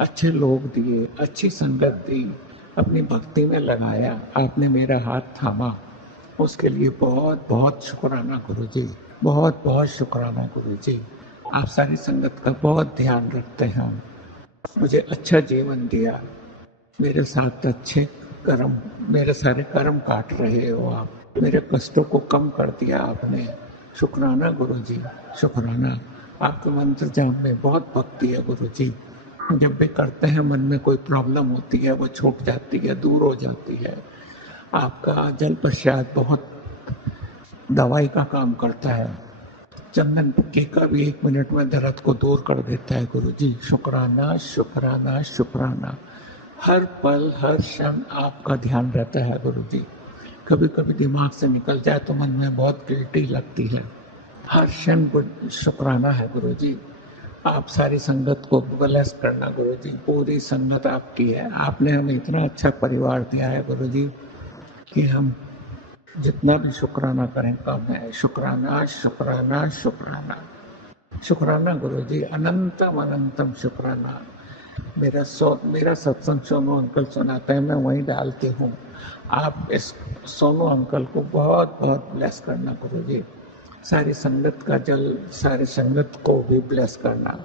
अच्छे लोग दिए, अच्छी संगत दी, अपनी भक्ति में लगाया, आपने मेरा हाथ थामा, उसके लिए बहुत बहुत शुक्राना गुरुजी, बहुत बहुत शुक्राना गुरुजी। आप सारी संगत का बहुत ध्यान रखते हैं, मुझे अच्छा जीवन दिया, मेरे साथ अच्छे कर्म, मेरे सारे कर्म काट रहे हो आप, मेरे कष्टों को कम कर दिया आपने। शुक्राना गुरुजी, शुक्राना। आपके मंत्र जाप में बहुत भक्ति है गुरुजी। जब भी करते हैं मन में कोई प्रॉब्लम होती है वो छूट जाती है, दूर हो जाती है। आपका जल प्रसाद बहुत दवाई का काम करता है। चंदन की का भी 1 मिनट में दर्द को दूर कर देता है गुरुजी। शुक्राना शुक्राना शुक्राना। हर पल हर क्षण आपका ध्यान रहता है गुरुजी। कभी कभी दिमाग से निकल जाए तो मन में बहुत गिल्टी लगती है। हर क्षण शुक्राना है गुरुजी। आप सारी संगत को ब्लेस करना गुरुजी, पूरी संगत आपकी है। आपने हमें इतना अच्छा परिवार दिया है गुरुजी कि हम जितना भी शुक्राना करें कम है। शुक्राना शुक्राना शुक्राना शुक्राना गुरुजी, अनंतम अनंतम शुक्राना। मेरा सत्संग सोनू अंकल सुनाते हैं, मैं वहीं डालती हूँ। आप इस सोनू अंकल को बहुत बहुत ब्लेस करना गुरुजी। सारी संगत का जल, सारी संगत को भी ब्लेस करना।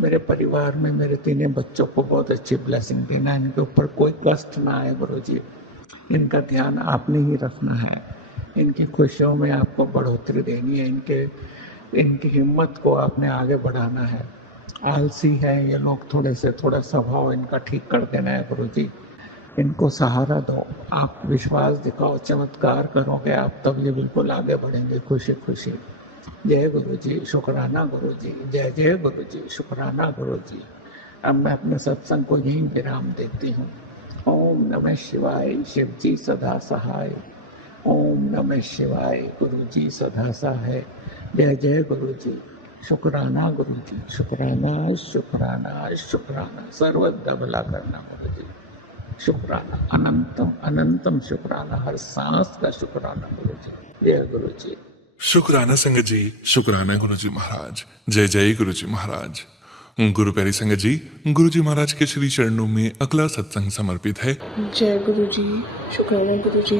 मेरे परिवार में मेरे 3 बच्चों को बहुत अच्छी ब्लेसिंग देना, इनके ऊपर कोई कष्ट ना आए गुरुजी। इनका ध्यान आपने ही रखना है, इनकी खुशियों में आपको बढ़ोतरी देनी है, इनकी हिम्मत को आपने आगे बढ़ाना है। आलसी है ये लोग, थोड़ा स्वभाव इनका ठीक कर देना है गुरुजी। इनको सहारा दो, आप विश्वास दिखाओ, चमत्कार करोगे आप, तब ये बिल्कुल आगे बढ़ेंगे खुशी खुशी। जय गुरुजी, शुक्राना गुरुजी। जय जय गुरुजी, शुक्राना गुरुजी। अब मैं अपने सत्संग को यहीं विराम देती हूँ। ओम नमः शिवाय, शिव जी सदा सहाय। ओम नमः शिवाय, गुरु जी सदा सहाय। जय जय गुरु जी। शुक्राना गुरुजी, शुक्राना शुक्राना शुक्राना, सर्वदा भला करना गुरुजी, शुक्राना, अनंतम अनंतम शुक्राना, हर सांस का शुक्राना गुरुजी। जय गुरुजी। शुक्राना संगत जी, शुक्राना गुरुजी महाराज। जय जय गुरुजी महाराज। गुरु प्यारी संगत जी, गुरुजी महाराज के श्री चरणों में अगला सत्संग समर्पित है। जय गुरु जी, शुक्राना गुरु जी,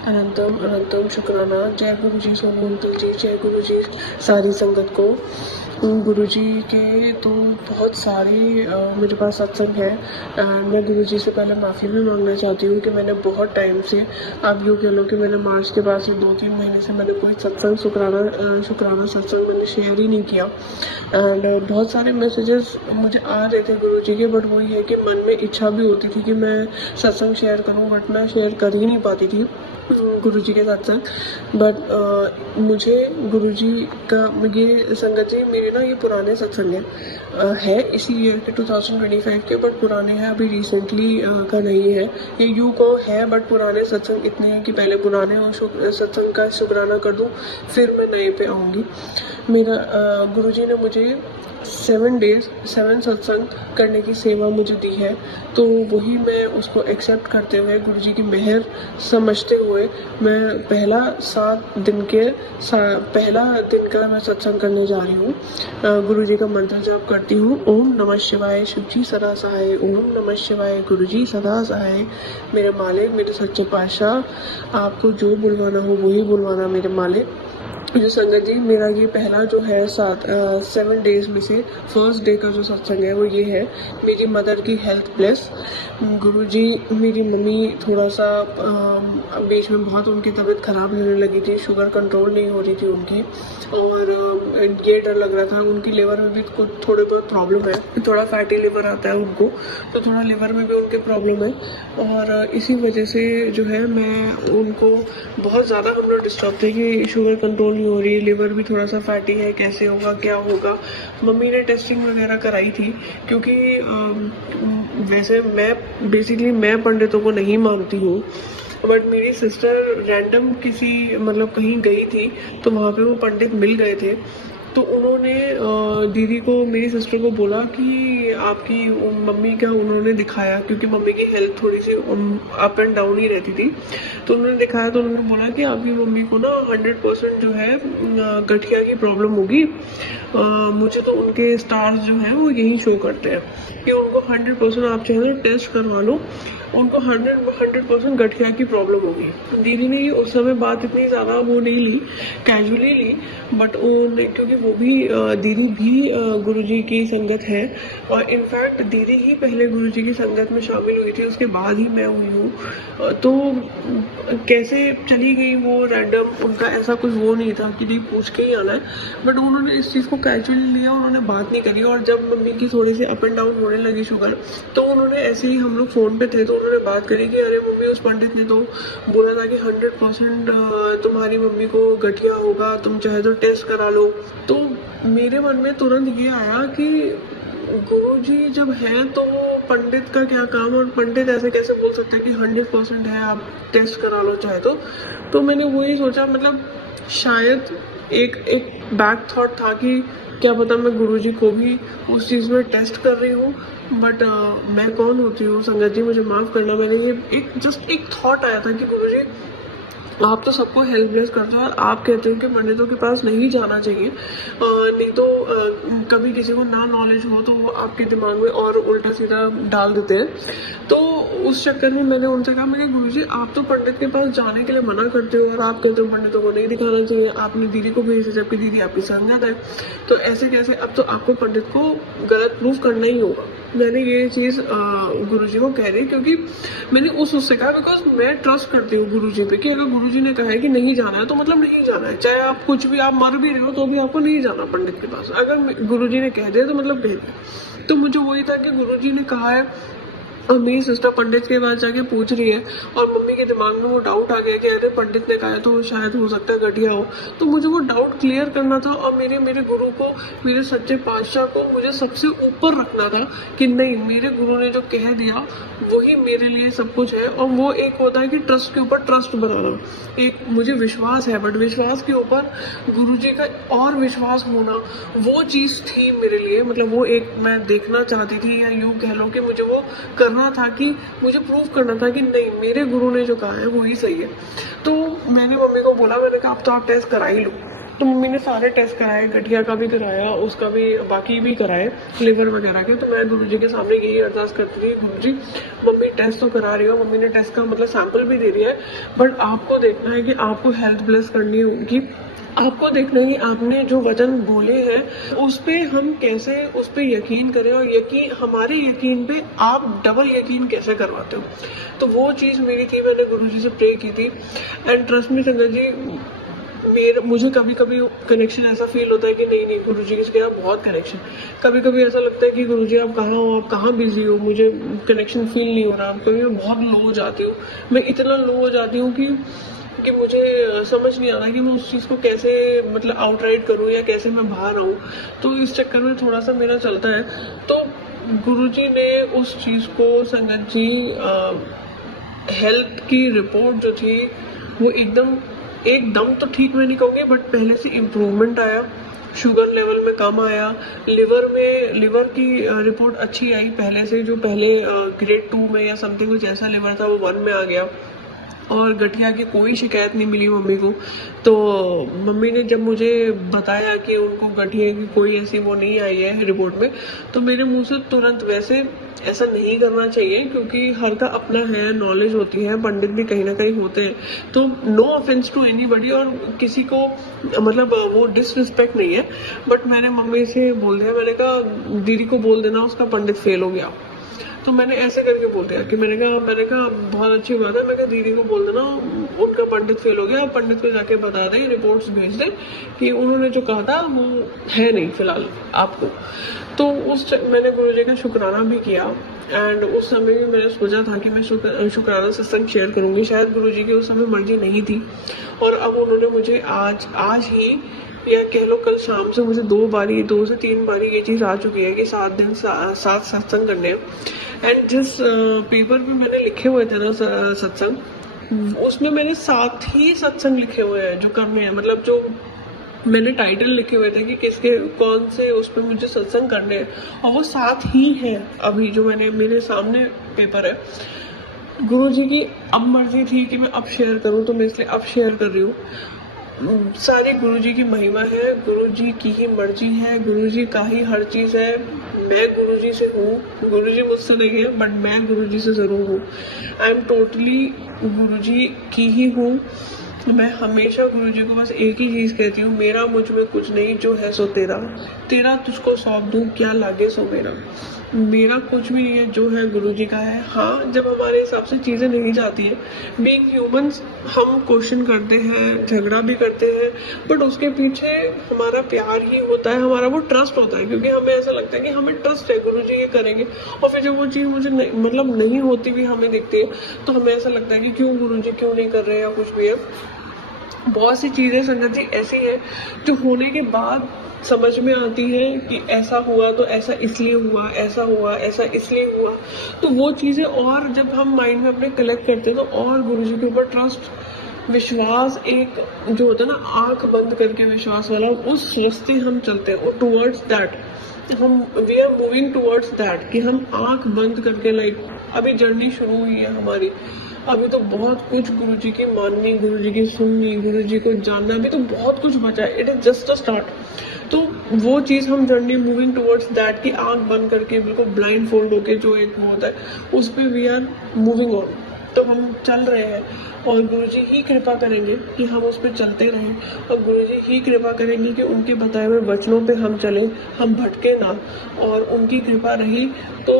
अनंतम अनंतम शुक्राना। जय गुरु जी सोनू अंकल जी, जय गुरु जी सारी संगत को। गुरु जी के तो बहुत सारी मेरे पास सत्संग है। मैं गुरु जी से पहले माफ़ी भी मांगना चाहती हूँ कि मैंने बहुत टाइम से, आप यूँ कह लो कि मैंने मार्च के बाद से 2-3 महीने से मैंने कोई सत्संग शुक्राना सत्संग मैंने शेयर ही नहीं किया। एंड बहुत सारे मैसेजेस मुझे आ रहे थे गुरु जी के, बट वही है कि मन में इच्छा भी होती थी कि मैं सत्संग शेयर करूं, बट मैं शेयर कर ही नहीं पाती थी गुरु जी के सत्संग। बट मुझे गुरु जी का, ये संगत जी मेरे ना ये पुराने सत्संग है इसी ईयर के 2025 के, बट पुराने हैं, अभी रिसेंटली का नहीं है। ये यू को है, बट पुराने सत्संग इतने हैं कि पहले पुराने और सत्संग का शुक्राना कर दूं, फिर मैं नए पे आऊँगी। मेरा गुरु जी ने मुझे 7 डेज 7 सत्संग करने की सेवा मुझे दी है, तो वही मैं उसको एक्सेप्ट करते हुए, गुरु जी की मेहर समझते हुए, मैं पहला 7 दिन का मैं सत्संग करने जा रही हूँ। गुरु जी का मंत्र जाप करती हूँ, ओम नमः शिवाय, शिव जी सदा सहाय, ओम नमः शिवाय, गुरु जी सदा सहाय। मेरे मालिक, मेरे सच्चे पातशाह, आपको जो बुलवाना हो वही बुलवाना मेरे मालिक। जो संगत जी, मेरा ये पहला जो है 7 डेज में से फर्स्ट डे का जो सत्संग है वो ये है, मेरी मदर की हेल्थ ब्लेस। गुरु जी, मेरी मम्मी थोड़ा सा बीच में बहुत उनकी तबीयत ख़राब होने लगी थी, शुगर कंट्रोल नहीं हो रही थी उनकी, और ये डर लग रहा था उनकी लिवर में भी कुछ थोड़े बहुत प्रॉब्लम है, थोड़ा फैटी लिवर आता है उनको, तो थोड़ा लिवर में भी उनके प्रॉब्लम है। और इसी वजह से जो है मैं उनको बहुत ज़्यादा हम लोग डिस्टर्ब थे कि शुगर कंट्रोल नहीं हो रही, लिवर भी थोड़ा सा फैटी है, कैसे होगा क्या होगा। मम्मी ने टेस्टिंग वगैरह कराई थी, क्योंकि वैसे मैं पंडितों को नहीं मानती हूँ, बट मेरी सिस्टर रैंडम किसी कहीं गई थी, तो वहाँ पे वो पंडित मिल गए थे। तो उन्होंने दीदी को, मेरी सिस्टर को बोला कि आपकी मम्मी का, उन्होंने दिखाया, क्योंकि मम्मी की हेल्थ थोड़ी सी अप एंड डाउन ही रहती थी, तो उन्होंने दिखाया, तो उन्होंने बोला कि आपकी मम्मी को ना 100% जो है गठिया की प्रॉब्लम होगी। मुझे तो उनके स्टार्स जो हैं वो यही शो करते हैं कि उनको 100% आप चाहे तो टेस्ट करवा लो, उनको 100% गठिया की प्रॉब्लम होगी। दीदी ने उस समय बात इतनी ज़्यादा वो नहीं ली, कैजुअली ली, बट क्योंकि वो भी दीदी भी गुरुजी की संगत है, और इनफैक्ट दीदी ही पहले गुरुजी की संगत में शामिल हुई थी, उसके बाद ही मैं हुई हूँ। तो कैसे चली गई वो रैंडम, उनका ऐसा कुछ वो नहीं था कि नहीं पूछ के ही आना है, बट उन्होंने इस चीज़ को कैजुअली लिया, उन्होंने बात नहीं करी। और जब मम्मी की थोड़ी सी अप एंड डाउन होने लगी शुगर, तो उन्होंने ऐसे ही, हम लोग फ़ोन पे थे, तो उन्होंने बात करी कि अरे मम्मी, उस पंडित ने तो बोला था कि 100% तुम्हारी मम्मी को गठिया होगा, तुम चाहे तो टेस्ट करा लो। तो मेरे मन में तुरंत ये आया कि गुरुजी जब है तो वो पंडित का क्या काम, और पंडित ऐसे कैसे बोल सकता है कि 100% है, आप टेस्ट करा लो चाहे तो मैंने वही सोचा, शायद एक बैक थॉट था कि क्या पता मैं गुरुजी को भी उस चीज़ में टेस्ट कर रही हूँ, बट मैं कौन होती हूँ संगत जी, मुझे माफ़ करना। मैंने ये एक थॉट आया था कि गुरुजी आप तो सबको हेल्प ब्लेस करते हो, और आप कहते हो कि पंडितों के पास नहीं जाना चाहिए, नहीं तो कभी किसी को ना नॉलेज हो तो वो आपके दिमाग में और उल्टा सीधा डाल देते हैं। तो उस चक्कर में मैंने उनसे कहा, मैंने गुरुजी आप तो पंडित के पास जाने के लिए मना करते हो, और आप कहते हो पंडितों को नहीं दिखाना चाहिए, आपने दीदी को भेजा जबकि दीदी आपकी संगत है, तो ऐसे कैसे, अब तो आपको पंडित को गलत प्रूफ करना ही होगा। मैंने ये चीज़ गुरुजी को कह रही, क्योंकि मैंने उससे कहा, बिकॉज मैं ट्रस्ट करती हूँ गुरुजी पे कि अगर गुरुजी ने कहा है कि नहीं जाना है तो नहीं जाना है, चाहे आप कुछ भी, आप मर भी रहे हो तो भी आपको नहीं जाना पंडित के पास, अगर गुरुजी ने कह दिया तो कह दिया। तो मुझे वही था कि गुरुजी ने कहा है और मेरी सिस्टर पंडित के पास जाके पूछ रही है और मम्मी के दिमाग में वो डाउट आ गया कि अरे पंडित ने कहा है तो शायद हो सकता है घटिया हो। तो मुझे वो डाउट क्लियर करना था और मेरे गुरु को, मेरे सच्चे पातशाह को मुझे सबसे ऊपर रखना था कि नहीं, मेरे गुरु ने जो कह दिया वही मेरे लिए सब कुछ है। और वो एक होता है कि ट्रस्ट के ऊपर ट्रस्ट बनाना, एक मुझे विश्वास है बट विश्वास के ऊपर गुरुजी का और विश्वास होना, वो चीज़ थी मेरे लिए। मतलब वो एक मैं देखना चाहती थी, या यूँ कह लो कि मुझे वो करना था कि मुझे प्रूव करना था कि नहीं, मेरे गुरु ने जो कहा है वो ही सही है। तो मैंने मम्मी को बोला, मैंने कहा अब तो आप टेस्ट करा ही लो। तो मम्मी ने सारे टेस्ट कराए, गठिया का भी कराया, उसका भी, बाकी भी कराए, लिवर वगैरह के। तो मैं गुरुजी के सामने यही अरदास करती थी, गुरुजी मम्मी टेस्ट तो करा रही हो, मम्मी ने टेस्ट का मतलब सैंपल भी दे दिया है, बट आपको देखना है कि आपको हेल्थ ब्लेस करनी है उनकी। आपको देखना है कि आपने जो वचन बोले हैं उस पे हम कैसे उस पे यकीन करें, और यकीन, हमारे यकीन पे आप डबल यकीन कैसे करवाते हो। तो वो चीज़ मेरी थी, मैंने गुरुजी से प्रे की थी। एंड ट्रस्ट मी संगत जी, मुझे कभी कभी कनेक्शन ऐसा फील होता है कि नहीं गुरुजी के साथ बहुत कनेक्शन। कभी कभी ऐसा लगता है कि गुरुजी आप कहाँ हो, आप कहाँ बिजी हो, मुझे कनेक्शन फील नहीं हो रहा। कभी मैं बहुत लो हो जाती हूँ, मैं इतना लो हो जाती हूँ कि मुझे समझ नहीं आ रहा कि मैं उस चीज़ को कैसे मतलब आउटराइट करूँ या कैसे मैं बाहर आऊँ। तो इस चक्कर में थोड़ा सा मेरा चलता है। तो गुरुजी ने उस चीज़ को संगत जी, हेल्थ की रिपोर्ट जो थी वो एकदम तो ठीक मैं नहीं कहूँगी, बट पहले से इम्प्रूवमेंट आया। शुगर लेवल में कम आया, लिवर की रिपोर्ट अच्छी आई पहले से। जो पहले ग्रेड 2 में या समथिंग कुछ ऐसा लिवर था वो 1 में आ गया। और गठिया की कोई शिकायत नहीं मिली मम्मी को। तो मम्मी ने जब मुझे बताया कि उनको गठिया की कोई ऐसी वो नहीं आई है रिपोर्ट में, तो मेरे मुंह से तुरंत, वैसे ऐसा नहीं करना चाहिए क्योंकि हर का अपना है, नॉलेज होती है, पंडित भी कहीं ना कहीं होते हैं। तो नो ऑफेंस टू एनीबॉडी, और किसी को मतलब वो डिसरिस्पेक्ट नहीं है, बट मैंने मम्मी से बोल दिया, मैंने कहा दीदी को बोल देना उसका पंडित फेल हो गया। तो मैंने ऐसे करके बोल दिया कि मैंने कहा बहुत अच्छी बात है, मैं कहा दीदी को बोल देना उनका पंडित फेल हो गया, पंडित को जाके बता दें, रिपोर्ट्स भेज दें कि उन्होंने जो कहा था वो है नहीं फिलहाल आपको। तो मैंने गुरुजी का शुक्राना भी किया। एंड उस समय भी मैंने सोचा था कि मैं शुक्राना सत्संग शेयर करूंगी, शायद गुरुजी की उस समय मर्जी नहीं थी। और अब उन्होंने मुझे आज ही, या कह लो कल शाम से, मुझे 2 से 3 बारी ये चीज़ आ चुकी है कि 7 दिन 7 सत्संग करने हैं। एंड जिस पेपर पे मैंने लिखे हुए थे ना सत्संग, उसमें मैंने 7 ही सत्संग लिखे हुए हैं जो करने हैं। मतलब जो मैंने टाइटल लिखे हुए थे कि किसके कौन से उस पर मुझे सत्संग करने हैं, और वो 7 ही हैं अभी जो मेरे सामने पेपर है। गुरुजी की अब मर्जी थी कि मैं अब शेयर करूं, तो मैं इसलिए अब शेयर कर रही हूँ। सारी गुरुजी की महिमा है, गुरुजी की ही मर्जी है, गुरुजी का ही हर चीज़ है। मैं गुरुजी से हूँ, गुरुजी मुझसे नहीं है, बट मैं गुरुजी से ज़रूर हूँ। आई एम टोटली गुरुजी की ही हूँ। मैं हमेशा गुरुजी को बस एक ही चीज़ कहती हूँ, मेरा मुझ में कुछ नहीं, जो है सो तेरा, तेरा तुझको सौंप दूँ, क्या लागे सो मेरा। मेरा कुछ भी नहीं है, जो है गुरुजी का है। हाँ, जब हमारे हिसाब से चीज़ें नहीं जाती है, बीइंग ह्यूमंस, हम क्वेश्चन करते हैं, झगड़ा भी करते हैं, बट उसके पीछे हमारा प्यार ही होता है, हमारा वो ट्रस्ट होता है, क्योंकि हमें ऐसा लगता है कि हमें ट्रस्ट है गुरुजी ये करेंगे। और फिर जब वो चीज़ मुझे नहीं होती भी हमें दिखती है, तो हमें ऐसा लगता है कि क्यों गुरुजी क्यों नहीं कर रहे या कुछ भी है। बहुत सी चीज़ें संगत जी ऐसी है जो होने के बाद समझ में आती है कि ऐसा हुआ तो ऐसा इसलिए हुआ, ऐसा हुआ ऐसा इसलिए हुआ। तो वो चीज़ें और जब हम माइंड में अपने कलेक्ट करते हैं, तो और गुरुजी के ऊपर ट्रस्ट, विश्वास, एक जो होता है ना आंख बंद करके विश्वास वाला, उस रास्ते हम चलते हैं towards that. We are moving towards that कि हम आंख बंद करके, लाइक अभी जर्नी शुरू हुई है हमारी। अभी तो बहुत कुछ गुरुजी की माननी, गुरुजी की सुननी, गुरुजी को जानना, अभी तो बहुत कुछ बचा है। It is just a start. तो वो चीज़ हम जर्नी मूविंग टुवर्ड्स दैट की आंख बंद करके बिल्कुल ब्लाइंड फोल्ड होके जो एक वो होता है, उस पर वी आर मूविंग ऑन। तो हम चल रहे हैं और गुरुजी ही कृपा करेंगे कि हम उस पर चलते रहें, और गुरुजी ही कृपा करेंगे कि उनके बताए हुए वचनों पे हम चलें, हम भटके ना। और उनकी कृपा रही तो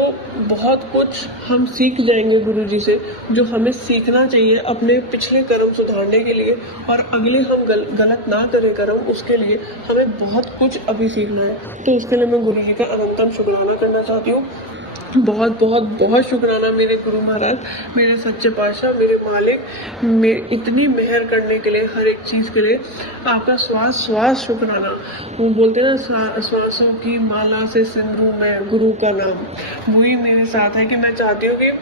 बहुत कुछ हम सीख जाएंगे गुरुजी से, जो हमें सीखना चाहिए अपने पिछले कर्म सुधारने के लिए, और अगले हम गलत ना करें कर्म, उसके लिए हमें बहुत कुछ अभी सीखना है। तो उसके लिए मैं गुरुजी का अनंतम शुक्राना करना चाहती हूँ। बहुत बहुत बहुत शुक्राना मेरे गुरु महाराज, मेरे सच्चे पातशाह, मेरे मालिक, इतनी मेहर करने के लिए, हर एक चीज़ के लिए आपका श्वास श्वास शुक्राना। वो बोलते हैं ना, श्वासों की माला से सिंधु में गुरु का नाम, वही मेरे साथ है कि मैं चाहती हूँ कि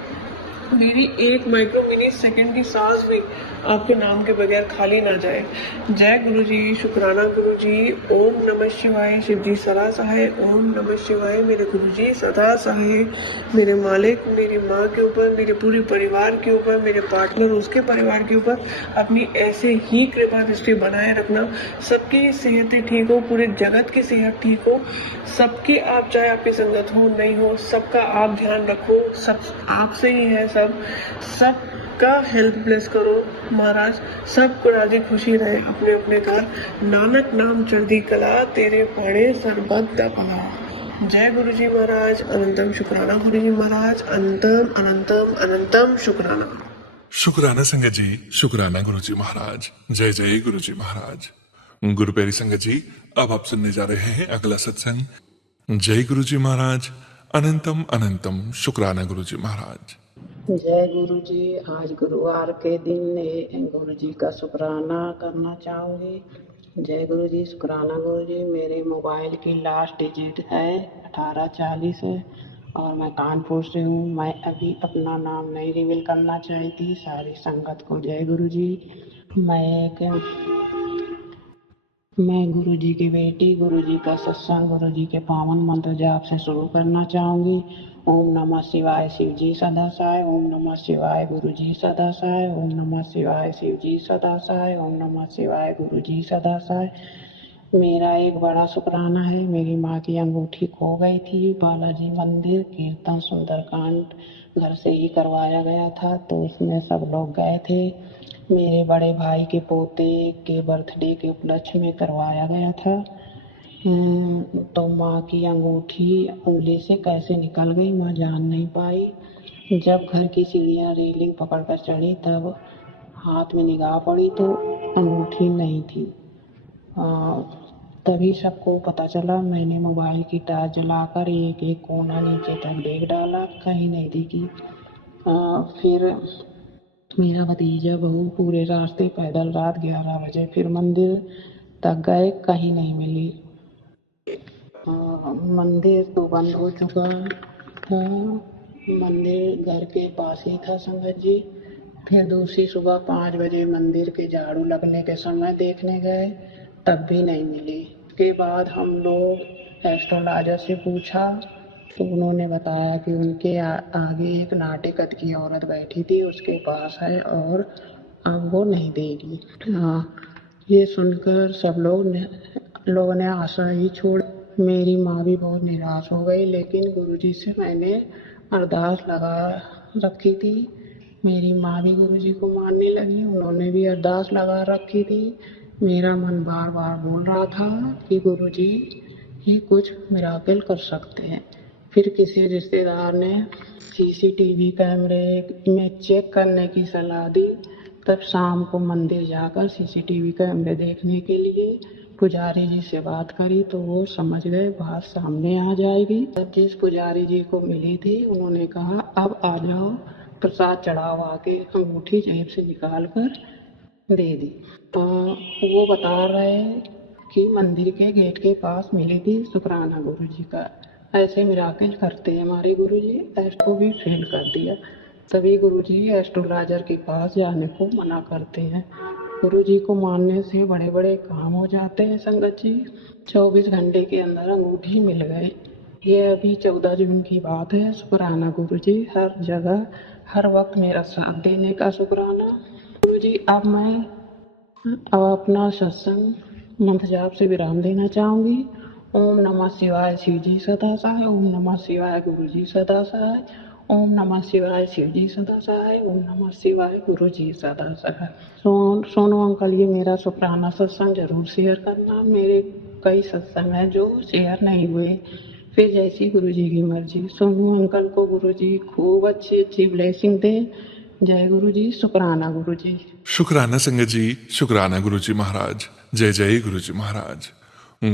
मेरी एक माइक्रो मिली सेकंड की सांस भी आपके नाम के बगैर खाली ना जाए। जय गुरु जी, शुक्राना गुरु जी। ओम नमः शिवाय, शिव जी सदा सहाय। ओम नमः शिवाय, मेरे गुरु जी सदा सहाय। मेरे मालिक, मेरी माँ के ऊपर, मेरे पूरे परिवार के ऊपर, मेरे पार्टनर उसके परिवार के ऊपर अपनी ऐसे ही कृपा दृष्टि बनाए रखना। सबकी सेहतें ठीक हो, पूरे जगत की सेहत ठीक हो, सबकी, आप चाहे आपकी संगत हो नहीं हो, सबका आप ध्यान रखो। सब आपसे ही है, सबका हेल्प ब्लेस करो महाराज। सबको राजी खुशी रहे अपने अपने घर। नानक नाम चढ़दी कला, तेरे पाणे सर्बत भला। जय गुरु जी महाराज, अनंतम शुक्राना गुरु जी महाराज, अनंतम अनंतम अनंतम शुक्राना। शुक्राना संगत जी, शुक्राना गुरु जी महाराज। जय जय गुरु जी महाराज। गुरु प्यारी संगत जी, अब आप सुनने जा रहे हैं अगला सत्संग। जय गुरु जी महाराज, अनंतम अनंतम शुक्राना गुरु जी महाराज। जय गुरु जी। आज गुरुवार के दिन गुरु जी का शुक्राना करना चाहूँगी। जय गुरु जी, शुक्राना गुरु जी। मेरे मोबाइल की लास्ट डिजिट है 1840 है और मैं कानपुर से हूँ। मैं अभी अपना नाम नहीं रिवील करना चाहती सारी संगत को। जय गुरु जी। मैं गुरु जी की बेटी, गुरु जी का सत्संग, गुरु जी के पावन मंत्र जाप से शुरू करना चाहूँगी। ओम नमः शिवाय, शिव जी सदा सहाय। ओम नमः शिवाय, गुरु जी सदा सहाय। ओम नमः शिवाय, शिव जी सदा सहाय। ओम नमः शिवाय, गुरु जी सदा सहाय। मेरा एक बड़ा शुक्राना है, मेरी माँ की अंगूठी खो गई थी। बालाजी मंदिर कीर्तन सुंदरकांड घर से ही करवाया गया था, तो उसमें सब लोग गए थे। मेरे बड़े भाई के पोते के बर्थडे के उपलक्ष्य में करवाया गया था। तो माँ की अंगूठी उंगली से कैसे निकल गई माँ जान नहीं पाई। जब घर की सीढ़ियाँ रेलिंग पकड़कर चढ़ी तब हाथ में निगाह पड़ी तो अंगूठी नहीं थी। तभी सबको पता चला। मैंने मोबाइल की टॉर्च जलाकर एक एक कोना नीचे तक देख डाला, कहीं नहीं दिखी। फिर मेरा भतीजा बहू पूरे रास्ते पैदल रात 11 बजे फिर मंदिर तक गए, कहीं नहीं मिली। मंदिर तो बंद हो चुका था। मंदिर घर के पास ही था संगत जी। फिर दूसरी सुबह 5 बजे मंदिर के झाड़ू लगने के समय देखने गए, तब भी नहीं मिली। उसके बाद हम लोग एस्ट्रोलॉजर से पूछा तो उन्होंने बताया कि उनके आगे एक नाटेकत की औरत बैठी थी, उसके पास है और अब वो नहीं देगी। ये सुनकर सब लोगों ने आशा ही छोड़। मेरी माँ भी बहुत निराश हो गई, लेकिन गुरुजी से मैंने अरदास लगा रखी थी। मेरी माँ भी गुरुजी को मानने लगी, उन्होंने भी अरदास लगा रखी थी। मेरा मन बार बार बोल रहा था कि गुरुजी ही कुछ मिराकल कर सकते हैं। फिर किसी रिश्तेदार ने सीसीटीवी कैमरे में चेक करने की सलाह दी। तब शाम को मंदिर जाकर सीसीटीवी कैमरे देखने के लिए पुजारी जी से बात करी तो वो समझ गए बात सामने आ जाएगी। तब जिस पुजारी जी को मिली थी उन्होंने कहा अब आ जाओ, प्रसाद चढ़ाओ। आके अंगूठी जेब से निकाल कर दे दी। वो बता रहे कि मंदिर के गेट के पास मिली थी। शुक्राना गुरु जी का, ऐसे मिराकल करते हैं हमारे गुरु जी। एस्ट्रो भी फेल कर दिया। तभी गुरु जी एस्ट्रोलॉजर के पास जाने को मना करते हैं। गुरु जी को मानने से बड़े बड़े काम हो जाते हैं संगत जी। 24 घंटे के अंदर अंगूठी मिल गए। ये अभी 14 जून की बात है। शुक्राना गुरु जी, हर जगह हर वक्त मेरा साथ देने का शुक्राना गुरु जी। अब अपना सत्संग मंत्र जाप से विराम देना चाहूँगी। ओम नमः शिवाय, शिव जी सदा सहाय। ओम नमः शिवाय, गुरु जी सदा सहाय। ओम नमः शिवाय, शिव जी सदा सहाय। ओम नमः शिवाय, गुरु जी सदा सहाय। सोनू अंकल, ये मेरा शुक्राना सत्संग जरूर शेयर करना। मेरे कई सत्संग हैं जो शेयर नहीं हुए, फिर जैसी गुरु जी की मर्जी। सोनू अंकल को गुरु जी खूब अच्छी अच्छी ब्लेसिंग दे। जय गुरु जी, शुक्राना गुरु जी। शुक्राना संगत जी, शुक्राना गुरु जी महाराज। जय जय गुरु जी महाराज।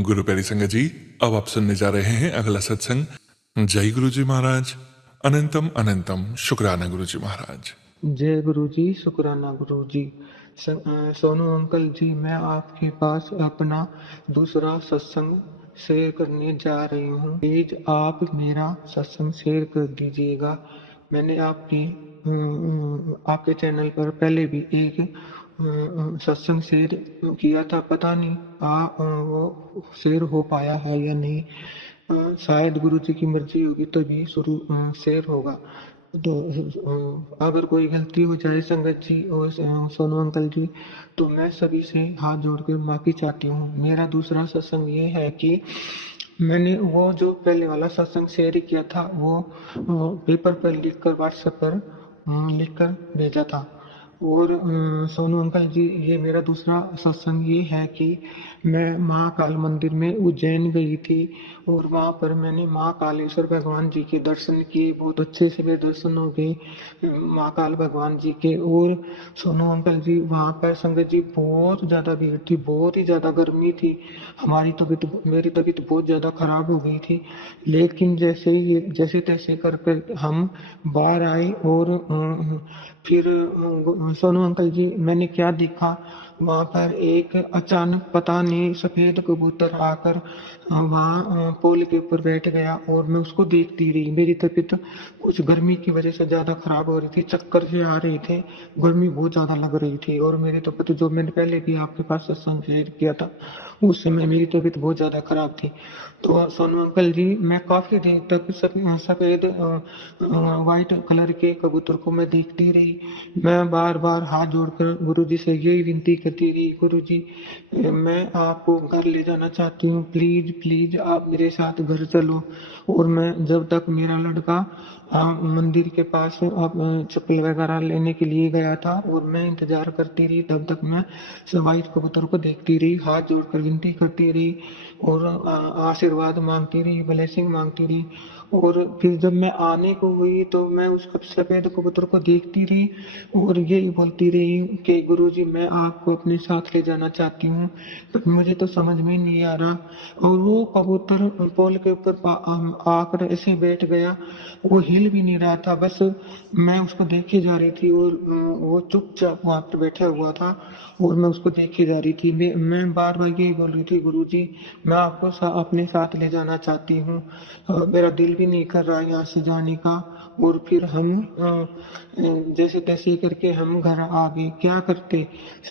गुरु प्यारी संगत जी, अब आप सुनने जा रहे हैं अगला सत्संग। जय गुरुजी महाराज। अनंतम अनंतम शुक्राना गुरुजी महाराज। जय गुरु जी, शुक्राना गुरु जी। सोनू अंकल जी, मैं आपके पास अपना दूसरा सत्संग शेयर करने जा रही हूँ। प्लीज आप मेरा सत्संग शेयर कर दीजिएगा। मैंने आपके चैनल पर पहले भी एक सत्संग शेयर किया था, पता नहीं वो शेयर हो पाया है या नहीं। शायद गुरु जी की मर्जी होगी तभी शुरू शेयर होगा। तो अगर कोई गलती हो जाए संगत जी और सोनू अंकल जी, तो मैं सभी से हाथ जोड़कर माफी चाहती हूँ। मेरा दूसरा सत्संग ये है कि मैंने वो जो पहले वाला सत्संग शेयर किया था वो पेपर पर लिखकर व्हाट्सएप पर लिखकर भेजा था। और सोनू अंकल जी, ये मेरा दूसरा सत्संग ये है कि मैं महाकाल मंदिर में उज्जैन गई थी और वहाँ पर मैंने महाकालेश्वर भगवान जी के दर्शन किए। बहुत अच्छे से मेरे दर्शन हो गए महाकाल भगवान जी के। और सोनू अंकल जी, वहाँ पर संगत जी बहुत ज़्यादा भीड़ थी, बहुत ही ज़्यादा गर्मी थी। मेरी तबीयत बहुत ज़्यादा खराब हो गई थी। लेकिन जैसे तैसे करके हम बाहर आए और फिर सोनू अंकल जी, मैंने क्या देखा, वहाँ पर एक अचानक पता नहीं सफेद कबूतर आकर वहाँ पोल के ऊपर बैठ गया और मैं उसको देखती रही। मेरी तबीयत कुछ गर्मी की वजह से ज़्यादा खराब हो रही थी, चक्कर से आ रहे थे, गर्मी बहुत ज़्यादा लग रही थी। और मेरी तबीयत, जो मैंने पहले भी आपके पास सत्संग शेयर किया था, उस समय मेरी तबीयत बहुत ज़्यादा खराब थी। तो सोनू अंकल जी, मैं काफ़ी देर तक सफ़ेद वाइट कलर के कबूतर को मैं देखती रही। मैं बार बार हाथ जोड़कर गुरु जी से यही विनती करती रही, गुरु जी मैं आपको घर ले जाना चाहती हूँ, प्लीज प्लीज आप मेरे साथ घर चलो। और मैं जब तक मेरा लड़का मंदिर के पास चप्पल वगैरह लेने के लिए गया था और मैं इंतजार करती रही, तब तक मैं वाइट कबूतर को देखती रही, हाथ जोड़कर विनती करती रही और आशीर्वाद मांगती रही, ब्लेसिंग मांगती रही। और फिर जब मैं आने को हुई तो मैं उस सफेद कबूतर को देखती रही और यही बोलती रही कि गुरुजी मैं आपको अपने साथ ले जाना चाहती हूँ, पर मुझे तो समझ में नहीं आ रहा। और वो कबूतर पोल के ऊपर आकर ऐसे बैठ गया, वो हिल भी नहीं रहा था, बस मैं उसको देखे जा रही थी और वो चुपचाप वहाँ पर बैठा हुआ था और मैं उसको देखे जा रही थी। मैं बार बार यही बोल रही थी, गुरुजी मैं आपको अपने साथ ले जाना चाहती हूँ, मेरा दिल भी नहीं कर रहा यहाँ से जाने का। और फिर हम जैसे तैसे करके हम घर आ गए। क्या करते,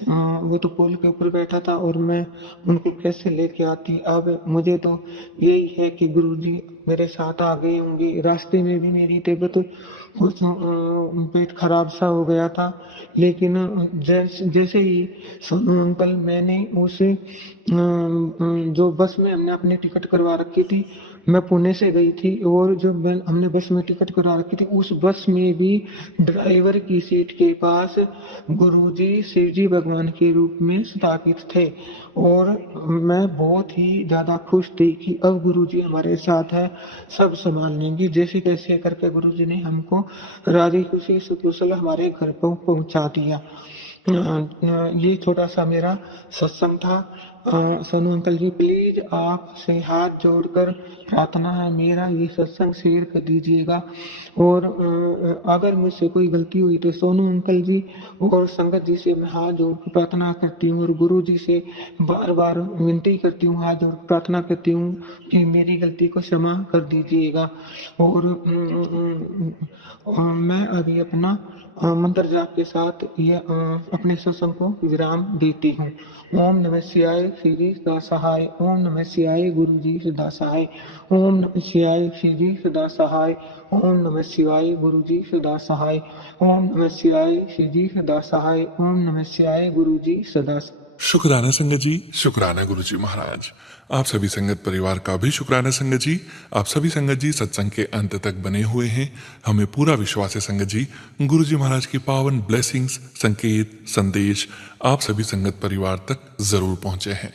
वो तो पोल के ऊपर बैठा था और मैं उनको कैसे लेके आती। अब मुझे तो यही है कि गुरुजी मेरे साथ आ गए होंगे। रास्ते में भी मेरी तबीयत कुछ पेट खराब सा हो गया था, लेकिन जैसे ही सोनू अंकल, मैंने उस जो बस में हमने अपनी टिकट करवा रखी थी, मैं पुणे से गई थी और जो हमने बस में टिकट करा रखी थी, उस बस में भी ड्राइवर की सीट के पास गुरुजी शिवजी भगवान के रूप में स्थापित थे। और मैं बहुत ही ज़्यादा खुश थी कि अब गुरुजी हमारे साथ है, सब संभाल लेंगे। जैसे तैसे करके गुरुजी ने हमको राजी खुशी सकुशल हमारे घर पर पहुंचा दिया। ये छोटा सा मेरा सत्संग था। सोनू अंकल जी, प्लीज आपसे हाथ जोड़कर प्रार्थना है, मेरा ये सत्संग शेयर कर दीजिएगा। और अगर मुझसे कोई गलती हुई तो सोनू अंकल जी और संगत जी से मैं हाथ जोड़कर प्रार्थना करती हूँ और गुरु जी से बार बार विनती करती हूँ, हाथ जोड़ प्रार्थना करती हूँ कि मेरी गलती को क्षमा कर दीजिएगा। और मैं अभी अपना मंत्र जाप के साथ ये अपने सत्संग को विराम देती हूँ। ओम नमः शिवाय श्री जी सदा सहाय। ओम नमः शिवाय गुरु जी सदा सहाय। ओम नमः शिवाय श्री जी सदा सहाय। ओम नमः शिवाय गुरु जी सदा सहाय। ओम नमः शिवाय श्री जी सदा सहाय। ओम नमः शिवाय गुरु जी सदा सहाय। शुक्राना संगत जी, शुक्राना गुरुजी महाराज। आप सभी संगत परिवार का भी शुक्राना संगत जी। आप सभी संगत जी सत्संग के अंत तक बने हुए हैं। हमें पूरा विश्वास है संगत जी, गुरुजी महाराज की पावन ब्लेसिंग्स, संकेत, संदेश आप सभी संगत परिवार तक जरूर पहुंचे हैं।